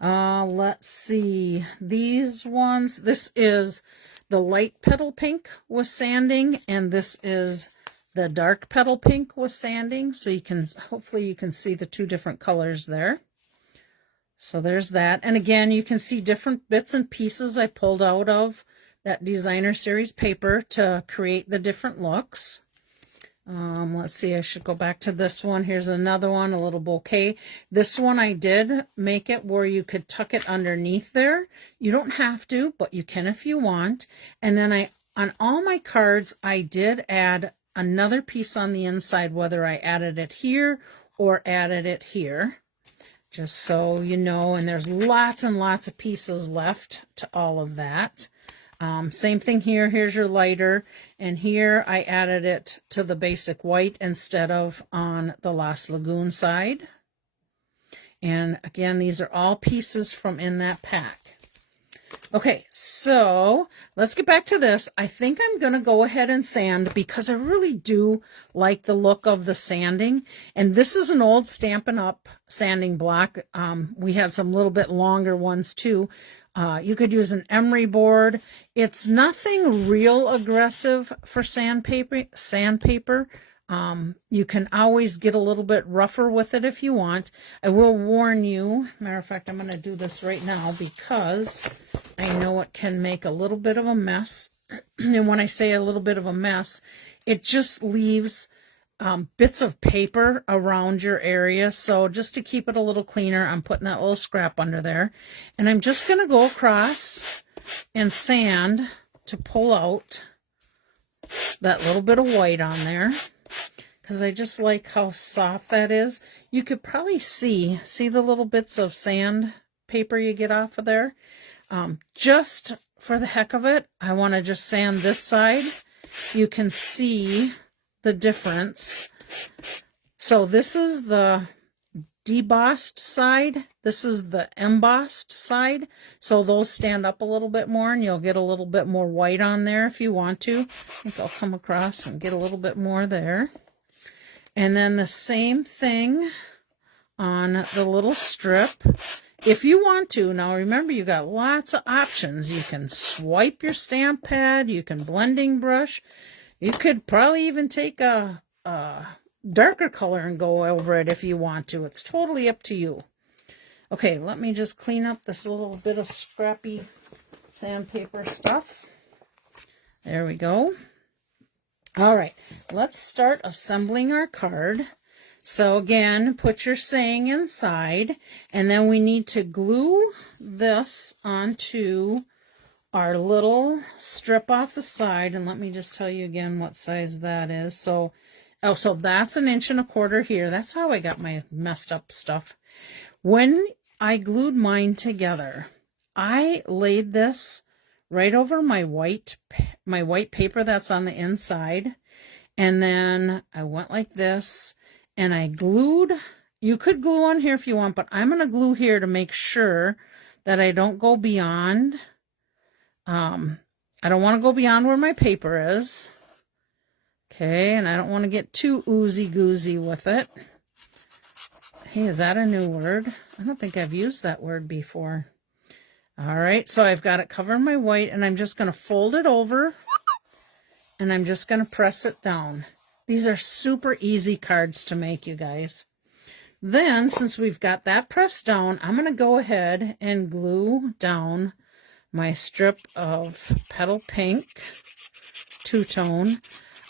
Let's see, these ones, this is the light Petal Pink with sanding, and this is the dark Petal Pink with sanding. So you can, hopefully you can see the two different colors there. So there's that. And again, you can see different bits and pieces I pulled out of that designer series paper to create the different looks. Let's see, I should go back to this one. Here's another one, a little bouquet. This one I did make it where you could tuck it underneath there. You don't have to, but you can if you want. And then on all my cards, I did add another piece on the inside, whether I added it here or added it here. Just so you know, and there's lots and lots of pieces left to all of that. Same thing here. Here's your lighter, and here I added it to the basic white instead of on the Lost Lagoon side. And again, these are all pieces from in that pack. Okay, so let's get back to this. I think I'm going to go ahead and sand because I really do like the look of the sanding. And this is an old Stampin' Up! Sanding block. We had some little bit longer ones too. You could use an emery board. It's nothing real aggressive for sandpaper. You can always get a little bit rougher with it if you want. I will warn you, matter of fact, I'm going to do this right now because I know it can make a little bit of a mess. And when I say a little bit of a mess, it just leaves bits of paper around your area. So just to keep it a little cleaner, I'm putting that little scrap under there. And I'm just going to go across and sand to pull out that little bit of white on there, because I just like how soft that is. You could probably see the little bits of sand paper you get off of there. Just for the heck of it, I want to just sand this side. You can see the difference. So this is the debossed side, This is the embossed side, so those stand up a little bit more, and you'll get a little bit more white on there if you want to. I think I'll come across and get a little bit more there. And then the same thing on the little strip. If you want to, now remember, you got lots of options. You can swipe your stamp pad, you can blending brush. You could probably even take a darker color and go over it if you want to. It's totally up to you. Okay, let me just clean up this little bit of scrappy sandpaper stuff. There we go. All right, let's start assembling our card. So again, put your saying inside, and then we need to glue this onto our little strip off the side. And let me just tell you again what size that is. So that's 1.25 inches here. That's how I got my messed up stuff. When I glued mine together, I laid this right over my white paper that's on the inside, and then I went like this, and I glued. You could glue on here if you want, but I'm going to glue here to make sure that I don't go beyond. I don't want to go beyond where my paper is. Okay, and I don't want to get too oozy-goozy with it. Hey, is that a new word? I don't think I've used that word before. All right, so I've got it covering my white, and I'm just going to fold it over, and I'm just going to press it down. These are super easy cards to make, you guys. Then, since we've got that pressed down, I'm going to go ahead and glue down my strip of Petal Pink two-tone.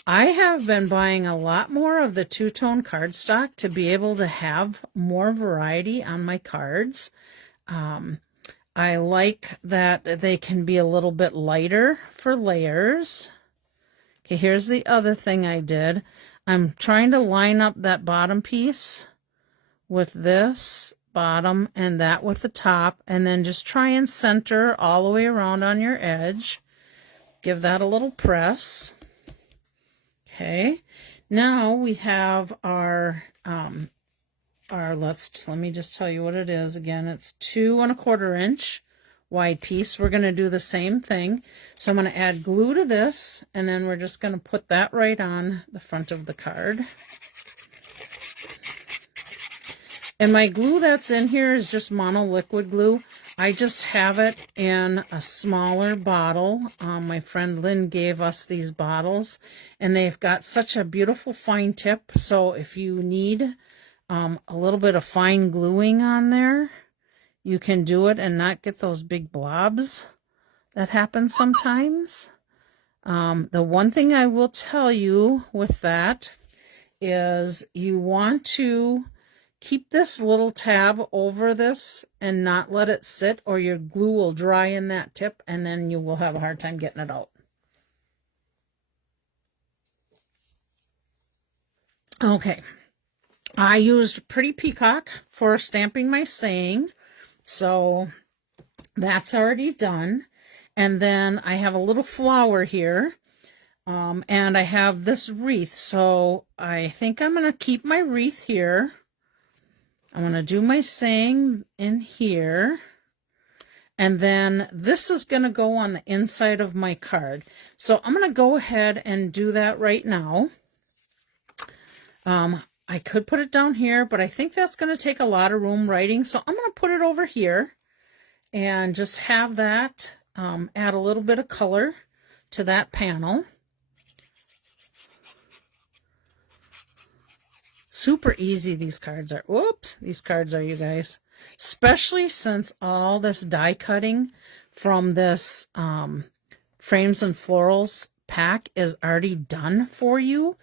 I have been buying a lot more of the two-tone cardstock to be able to have more variety on my cards. I like that they can be a little bit lighter for layers. Okay, here's the other thing I did. I'm trying to line up that bottom piece with this bottom and that with the top, and then just try and center all the way around on your edge. Give that a little press. Okay, now we have our let me just tell you what it is again. It's 2 1/4 inch wide piece. We're going to do the same thing. So I'm going to add glue to this, and then we're just going to put that right on the front of the card. And my glue that's in here is just mono liquid glue. I just have it in a smaller bottle. My friend Lynn gave us these bottles, and they've got such a beautiful fine tip. So if you need a little bit of fine gluing on there, you can do it and not get those big blobs that happen sometimes. The one thing I will tell you with that is you want to keep this little tab over this and not let it sit, or your glue will dry in that tip, and then you will have a hard time getting it out. Okay, I used Pretty Peacock for stamping my saying, so that's already done. And then I have a little flower here, and I have this wreath, so I think I'm going to keep my wreath here. I'm going to do my saying in here, and then this is going to go on the inside of my card. So I'm going to go ahead and do that right now. I could put it down here, but I think that's going to take a lot of room writing, so I'm going to put it over here and just have that add a little bit of color to that panel. Super easy these cards are. Whoops, these cards are, you guys. Especially since all this die cutting from this Frames and Florals pack is already done for you.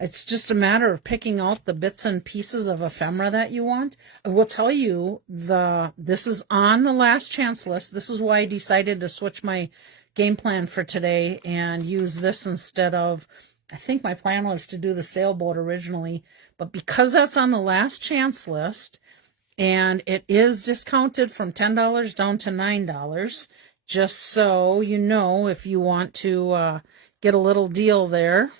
It's just a matter of picking out the bits and pieces of ephemera that you want. I will tell you, this is on the last chance list. This is why I decided to switch my game plan for today and use this instead of, I think my plan was to do the sailboat originally, but because that's on the last chance list and it is discounted from $10 down to $9, just so you know, if you want to get a little deal there.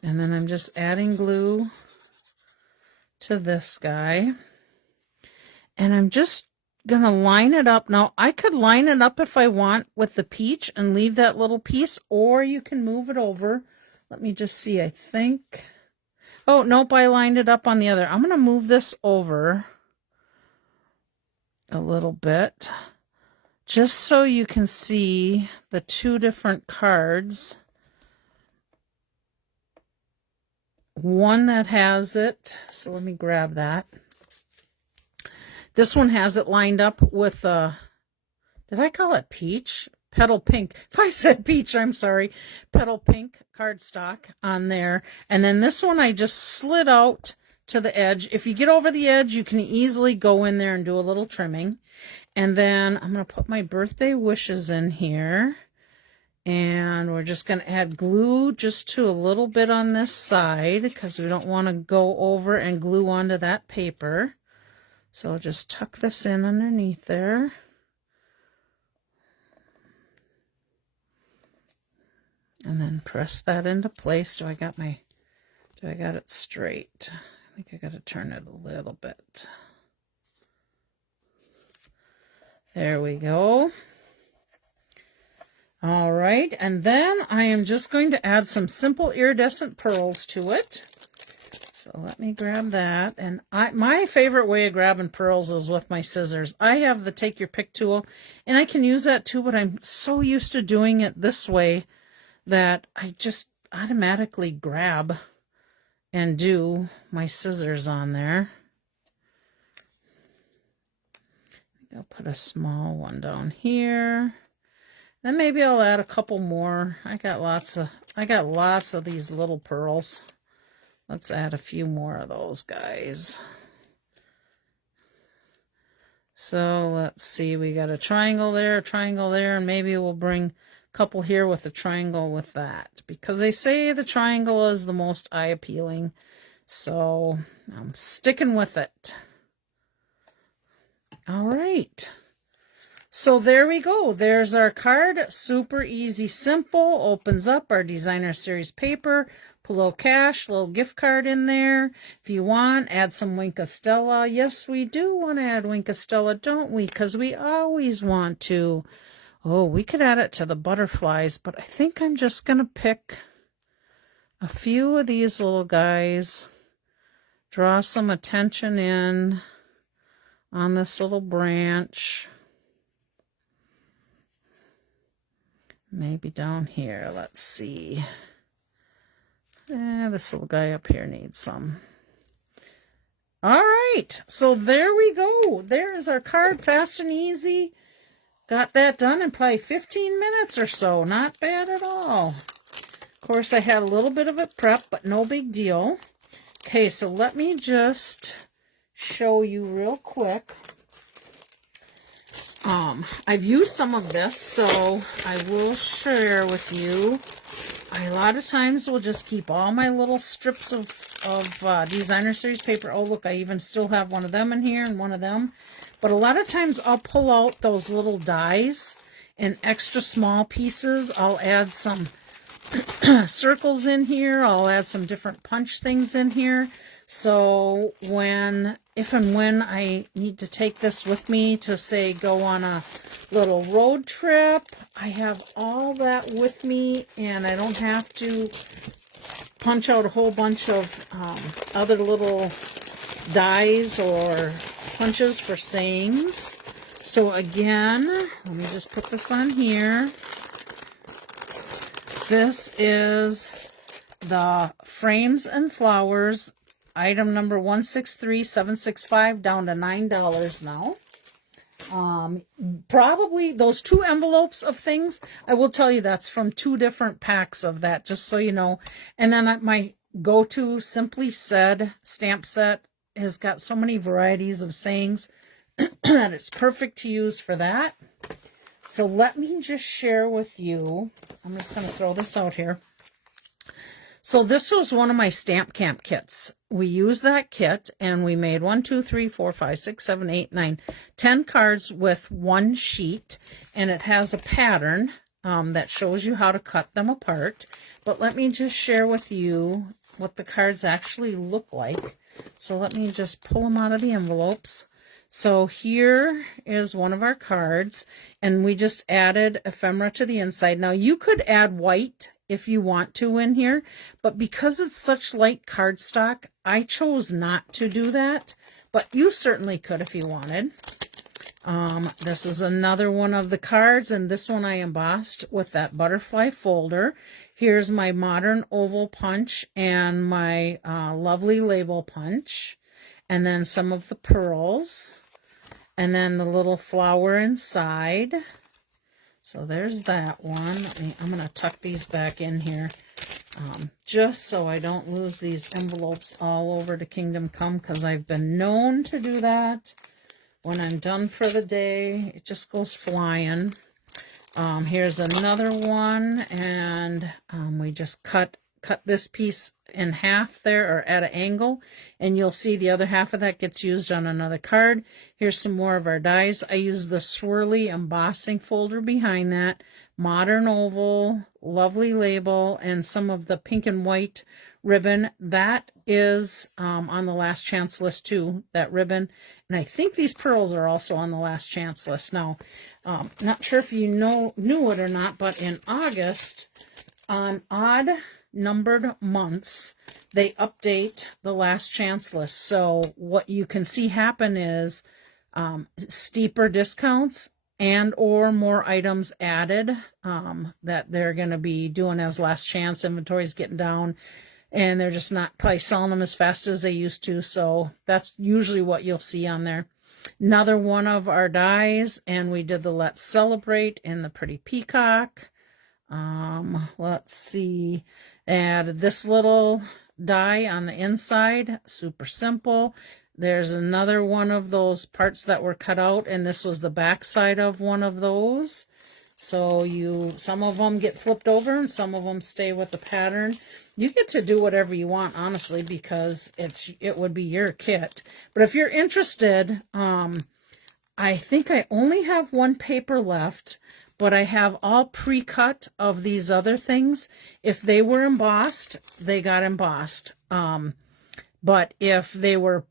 And then I'm just adding glue to this guy. And I'm just going to line it up. Now, I could line it up if I want with the peach and leave that little piece, or you can move it over. Let me just see, I think. Oh, nope, I lined it up on the other. I'm going to move this over a little bit, just so you can see the two different cards. One that has it, so let me grab that. This one has it lined up with did I call it peach? Petal pink. If I said peach, I'm sorry. Petal pink cardstock on there. And then this one I just slid out to the edge. If you get over the edge, you can easily go in there and do a little trimming. And then I'm going to put my birthday wishes in here. And we're just going to add glue just to a little bit on this side because we don't want to go over and glue onto that paper. So I'll just tuck this in underneath there. And then press that into place. Do I got it straight? I think I got to turn it a little bit. There we go. All right, and then I am just going to add some simple iridescent pearls to it. So let me grab that. And my favorite way of grabbing pearls is with my scissors. I have the take your pick tool, and I can use that too, but I'm so used to doing it this way that I just automatically grab and do my scissors on there. I think I'll put a small one down here. Then maybe I'll add a couple more. I got lots of these little pearls. Let's add a few more of those guys. So let's see, we got a triangle there, and maybe we'll bring a couple here with a triangle with that, because they say the triangle is the most eye appealing. So I'm sticking with it. All right. So there we go. There's our card. Super easy, simple. Opens up our designer series paper. Put a little cash, little gift card in there. If you want, add some Wink of Stella. Yes, we do want to add Wink of Stella, don't we? Because we always want to. Oh, we could add it to the butterflies, but I think I'm just going to pick a few of these little guys. Draw some attention in on this little branch. Maybe down here, let's see. This little guy up here needs some. All right, so there we go. There is our card, fast and easy. Got that done in probably 15 minutes or so. Not bad at all. Of course, I had a little bit of it prepped, but no big deal. Okay, so let me just show you real quick. I've used some of this, so I will share with you. A lot of times will just keep all my little strips of designer series paper. Oh, look, I even still have one of them in here and one of them. But a lot of times I'll pull out those little dies and extra small pieces. I'll add some circles in here. I'll add some different punch things in here. So if and when I need to take this with me to, say, go on a little road trip, I have all that with me, and I don't have to punch out a whole bunch of other little dies or punches for sayings. So again, let me just put this on here. This is the Frames and Flowers, item number 163765, down to $9 now. Probably those two envelopes of things, I will tell you that's from two different packs of that, just so you know. And then my go-to Simply Said stamp set has got so many varieties of sayings that it's perfect to use for that. So let me just share with you. I'm just going to throw this out here. So this was one of my Stamp Camp kits. We used that kit and we made 1, 2, 3, 4, 5, 6, 7, 8, 9, 10 cards with one sheet, and it has a pattern that shows you how to cut them apart. But let me just share with you what the cards actually look like. So let me just pull them out of the envelopes. So here is one of our cards, and we just added ephemera to the inside. Now you could add white if you want to in here, but because it's such light cardstock, I chose not to do that, but you certainly could if you wanted. This is another one of the cards, and this one I embossed with that butterfly folder. Here's my modern oval punch and my lovely label punch, and then some of the pearls, and then the little flower inside. So there's that one. I'm going to tuck these back in here just so I don't lose these envelopes all over to Kingdom Come, because I've been known to do that. When I'm done for the day, it just goes flying. Here's another one, and we just cut this piece in half there, or at an angle, and you'll see the other half of that gets used on another card. Here's some more of our dies. I use the swirly embossing folder behind that, modern oval, lovely label, and some of the pink and white ribbon. That is on the last chance list too, that ribbon. And I think these pearls are also on the last chance list. Now, not sure if you knew it or not, but in August, on odd numbered months, they update the last chance list. So what you can see happen is steeper discounts and or more items added that they're going to be doing as last chance. Inventory's getting down, and they're just not probably selling them as fast as they used to. So that's usually what you'll see on there. Another one of our dies, and we did the Let's Celebrate in the Pretty Peacock. Let's see, add this little die on the inside, super simple. There's another one of those parts that were cut out, and this was the back side of one of those. So some of them get flipped over and some of them stay with the pattern. You get to do whatever you want, honestly, because it would be your kit. But if you're interested, I think I only have one paper left, but I have all pre-cut of these other things. If they were embossed, they got embossed. But if they were,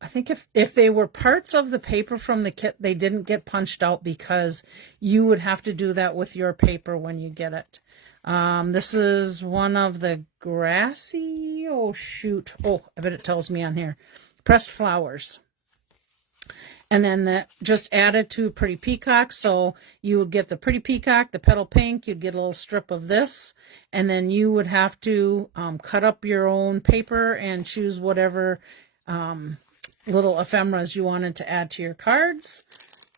I think if they were parts of the paper from the kit, they didn't get punched out, because you would have to do that with your paper when you get it. This is one of the grassy, I bet it tells me on here, pressed flowers. And then just added to Pretty Peacock. So you would get the Pretty Peacock, the petal pink, you'd get a little strip of this, and then you would have to cut up your own paper and choose whatever little ephemeras you wanted to add to your cards.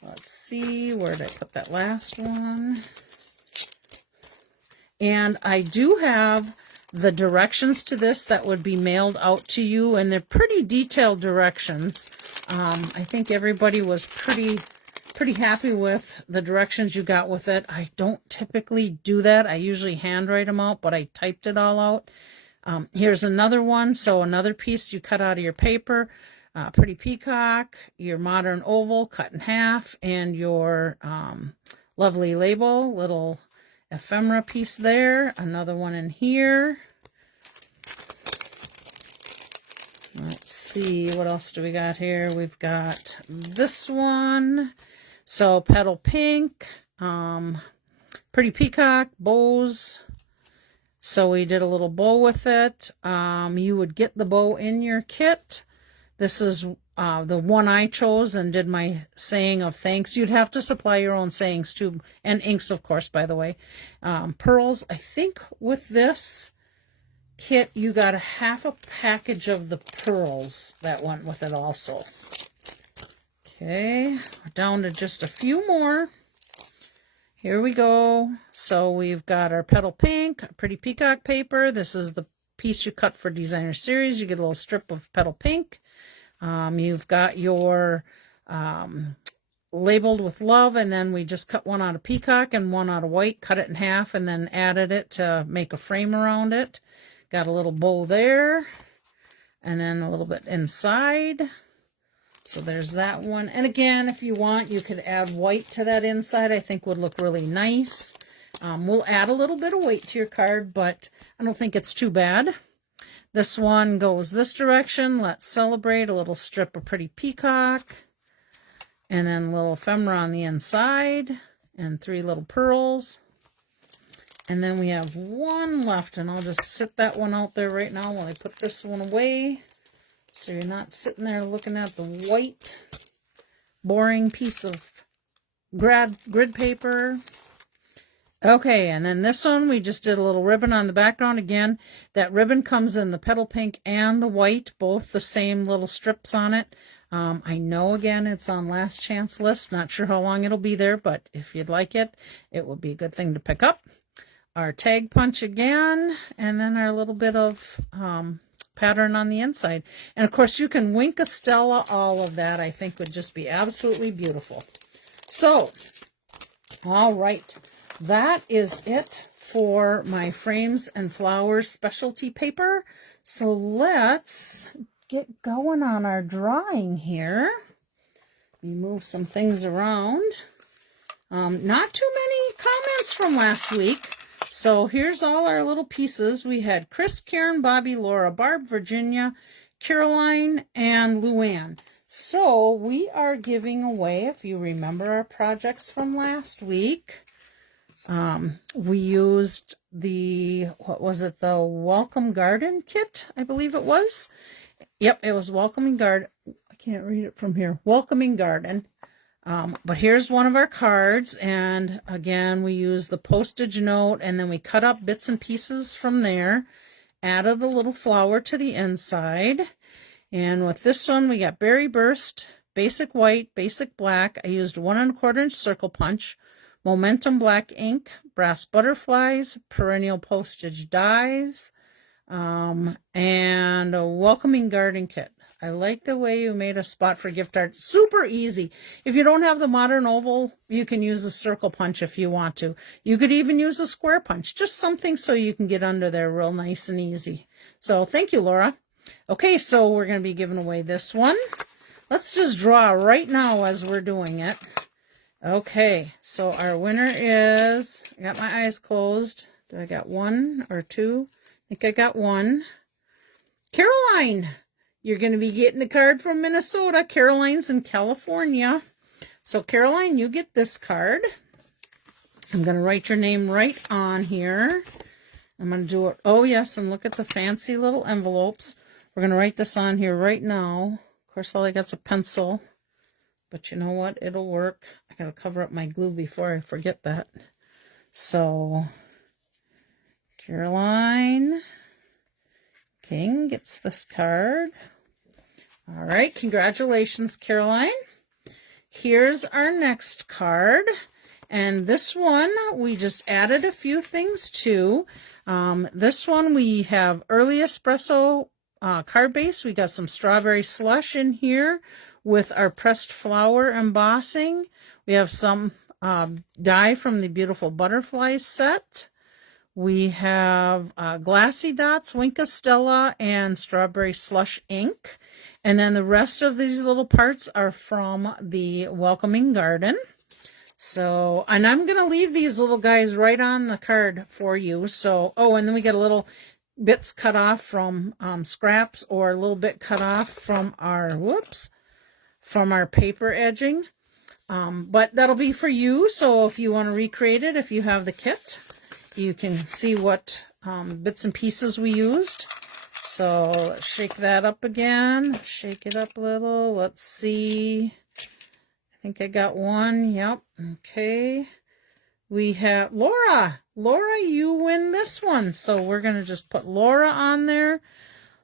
Let's see, where did I put that last one? And I do have the directions to this that would be mailed out to you, and they're pretty detailed directions. I think everybody was pretty happy with the directions you got with it. I don't typically do that. I usually handwrite them out, but I typed it all out. Here's another one. So another piece you cut out of your paper, Pretty Peacock, your modern oval cut in half, and your lovely label, little ephemera piece there. Another one in here. Let's see, what else do we got here? We've got this one. So petal pink, Pretty Peacock, bows. So we did a little bow with it. You would get the bow in your kit. This is the one I chose and did my saying of thanks. You'd have to supply your own sayings too, and inks, of course, by the way. Pearls, I think with this kit, you got a half a package of the pearls that went with it also. Okay, we're down to just a few more. Here we go. So we've got our petal pink, Pretty Peacock paper. This is the piece you cut for Designer Series. You get a little strip of petal pink. You've got your labeled with love, and then we just cut one out of peacock and one out of white, cut it in half, and then added it to make a frame around it. Got a little bow there, and then a little bit inside. So there's that one. And again, if you want, you could add white to that inside. I think would look really nice. We'll add a little bit of weight to your card, but I don't think it's too bad. This one goes this direction. Let's Celebrate, a little strip of Pretty Peacock. and then a little ephemera on the inside, and 3 little pearls. And then we have one left, and I'll just sit that one out there right now while I put this one away. So you're not sitting there looking at the white, boring piece of grid paper. Okay, and then this one, we just did a little ribbon on the background. Again, that ribbon comes in the petal pink and the white, both the same little strips on it. I know, again, it's on last chance list. Not sure how long it'll be there, but if you'd like it, it will be a good thing to pick up. Our tag punch again, and then our little bit of pattern on the inside. And of course, you can wink a Stella all of that. I think would just be absolutely beautiful. So, all right. That is it for my Frames and Flowers specialty paper. So let's get going on our drawing here. We move some things around. Not too many comments from last week. So here's all our little pieces. We had Chris, Karen, Bobby, Laura, Barb, Virginia, Caroline, and Luann. So we are giving away, if you remember our projects from last week, we used the, what was it, the Welcome Garden kit, I believe it was. Yep, it was Welcoming Garden. I can't read it from here. Welcoming Garden. But here's one of our cards, and again, we used the postage note, and then we cut up bits and pieces from there, added a little flower to the inside. And with this one, we got Berry Burst, Basic White, Basic Black. I used 1 1/4 inch circle punch, Momentum Black ink, Brass Butterflies, Perennial Postage dies, and a Welcoming Garden kit. I like the way you made a spot for gift art. Super easy. If you don't have the modern oval, you can use a circle punch if you want to. You could even use a square punch. Just something so you can get under there real nice and easy. So thank you, Laura. Okay, so we're going to be giving away this one. Let's just draw right now as we're doing it. Okay, so our winner is, I got my eyes closed. Do I got 1 or 2? I think I got 1. Caroline, you're going to be getting a card from Minnesota. Caroline's in California. So Caroline, you get this card. I'm going to write your name right on here. I'm going to do it. Oh, yes, and look at the fancy little envelopes. We're going to write this on here right now. Of course, all I got is a pencil. But you know what? It'll work. I got to cover up my glue before I forget that. So, Caroline King gets this card. All right. Congratulations, Caroline. Here's our next card. And this one, we just added a few things to. This one, we have Early Espresso card base. We got some strawberry slush in here with our pressed flower embossing. We have some die from the Beautiful Butterflies set. We have Glassy Dots, Winka Stella, and Strawberry Slush ink. And then the rest of these little parts are from the Welcoming Garden. So, and I'm going to leave these little guys right on the card for you. So, oh, and then we got a little bits cut off from scraps, or a little bit cut off from our, from our paper edging. But that'll be for you. So if you want to recreate it, if you have the kit, you can see what bits and pieces we used. So let's shake that up again. Shake it up a little. Let's see. I think I got 1. Yep. Okay. We have Laura. Laura, you win this one. So we're going to just put Laura on there.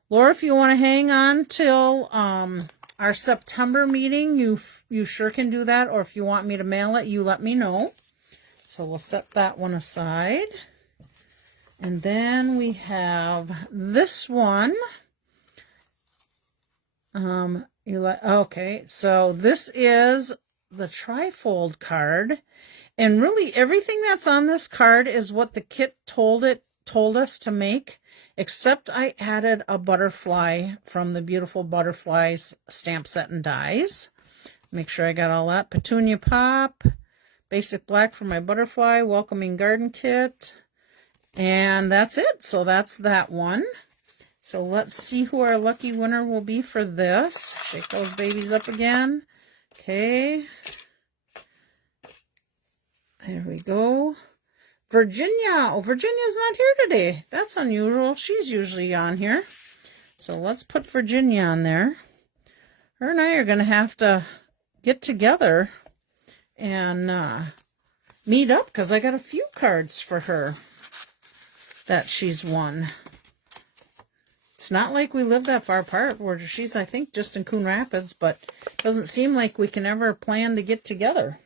Laura, if you want to hang on till our September meeting, you sure can do that. Or if you want me to mail it, you let me know. So we'll set that one aside. And then we have this one. Okay, so this is the trifold card. And really everything that's on this card is what the kit told us to make, except I added a butterfly from the Beautiful Butterflies stamp set and dies. Make sure I got all that. Petunia Pop, Basic Black for my butterfly, Welcoming Garden kit. And that's it. So that's that one. So let's see who our lucky winner will be for this. Shake those babies up again. Okay. There we go. Virginia. Oh, Virginia's not here today. That's unusual. She's usually on here. So let's put Virginia on there. Her and I are going to have to get together and meet up because I got a few cards for her that she's won. It's not like we live that far apart, where she's, I think, just in Coon Rapids, but it doesn't seem like we can ever plan to get together.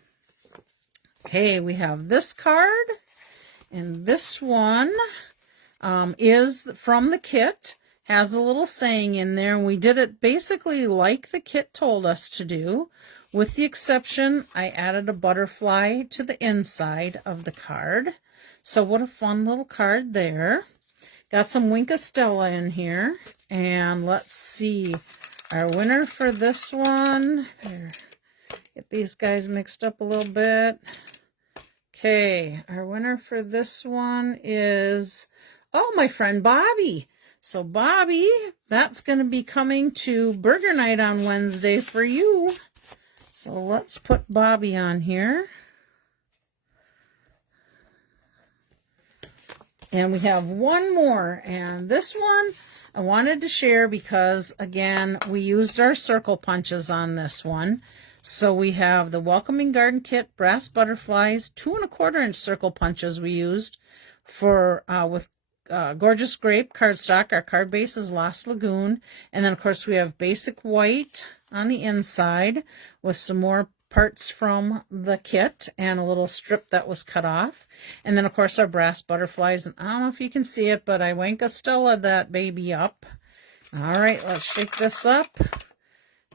Okay, we have this card, and this one is from the kit. Has a little saying in there, and we did it basically like the kit told us to do. With the exception, I added a butterfly to the inside of the card. So what a fun little card there. Got some Winka Stella in here. And let's see. Our winner for this one. Here, get these guys mixed up a little bit. Okay. Our winner for this one is, oh, my friend Bobby. So Bobby, that's going to be coming to Burger Night on Wednesday for you. So let's put Bobby on here. And we have one more, and this one I wanted to share because, again, we used our circle punches on this one. So we have the Welcoming Garden Kit brass butterflies, 2 1/4 inch circle punches we used for with Gorgeous Grape cardstock. Our card base is Lost Lagoon, and then of course we have basic white on the inside with some more parts from the kit and a little strip that was cut off. And then, of course, our brass butterflies. And I don't know if you can see it, but I Winka Stella that baby up. All right, let's shake this up.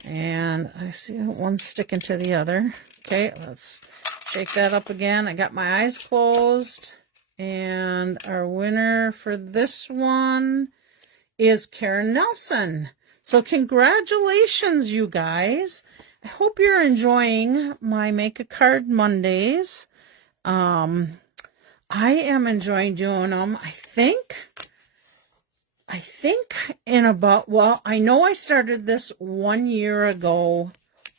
And I see one's sticking to the other. Okay, let's shake that up again. I got my eyes closed. And our winner for this one is Karen Nelson. So congratulations, you guys. I hope you're enjoying my Make a Card Mondays. I am enjoying doing them. I think in about, well, I know I started this 1 year ago,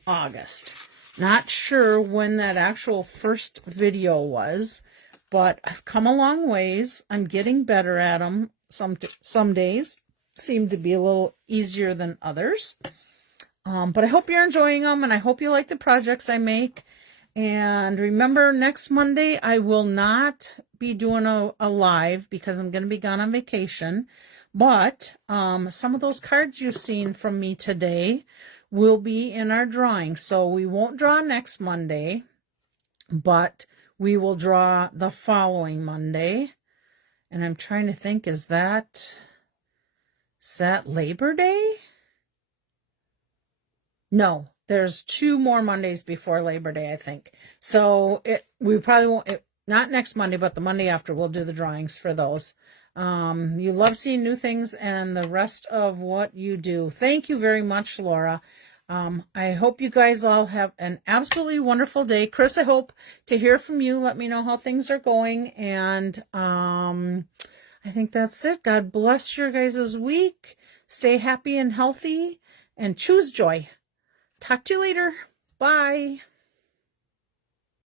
August. Not sure when that actual first video was, but I've come a long ways. I'm getting better at them. Some days seem to be a little easier than others. But I hope you're enjoying them, and I hope you like the projects I make. And remember, next Monday, I will not be doing a live because I'm going to be gone on vacation. But some of those cards you've seen from me today will be in our drawing. So we won't draw next Monday, but we will draw the following Monday. And I'm trying to think, is that Labor Day? No, there's 2 more Mondays before Labor Day, I think. So we probably won't, not next Monday, but the Monday after, we'll do the drawings for those. You love seeing new things and the rest of what you do. Thank you very much, Laura. I hope you guys all have an absolutely wonderful day. Chris, I hope to hear from you. Let me know how things are going. And I think that's it. God bless your guys' week. Stay happy and healthy and choose joy. Talk to you later. Bye.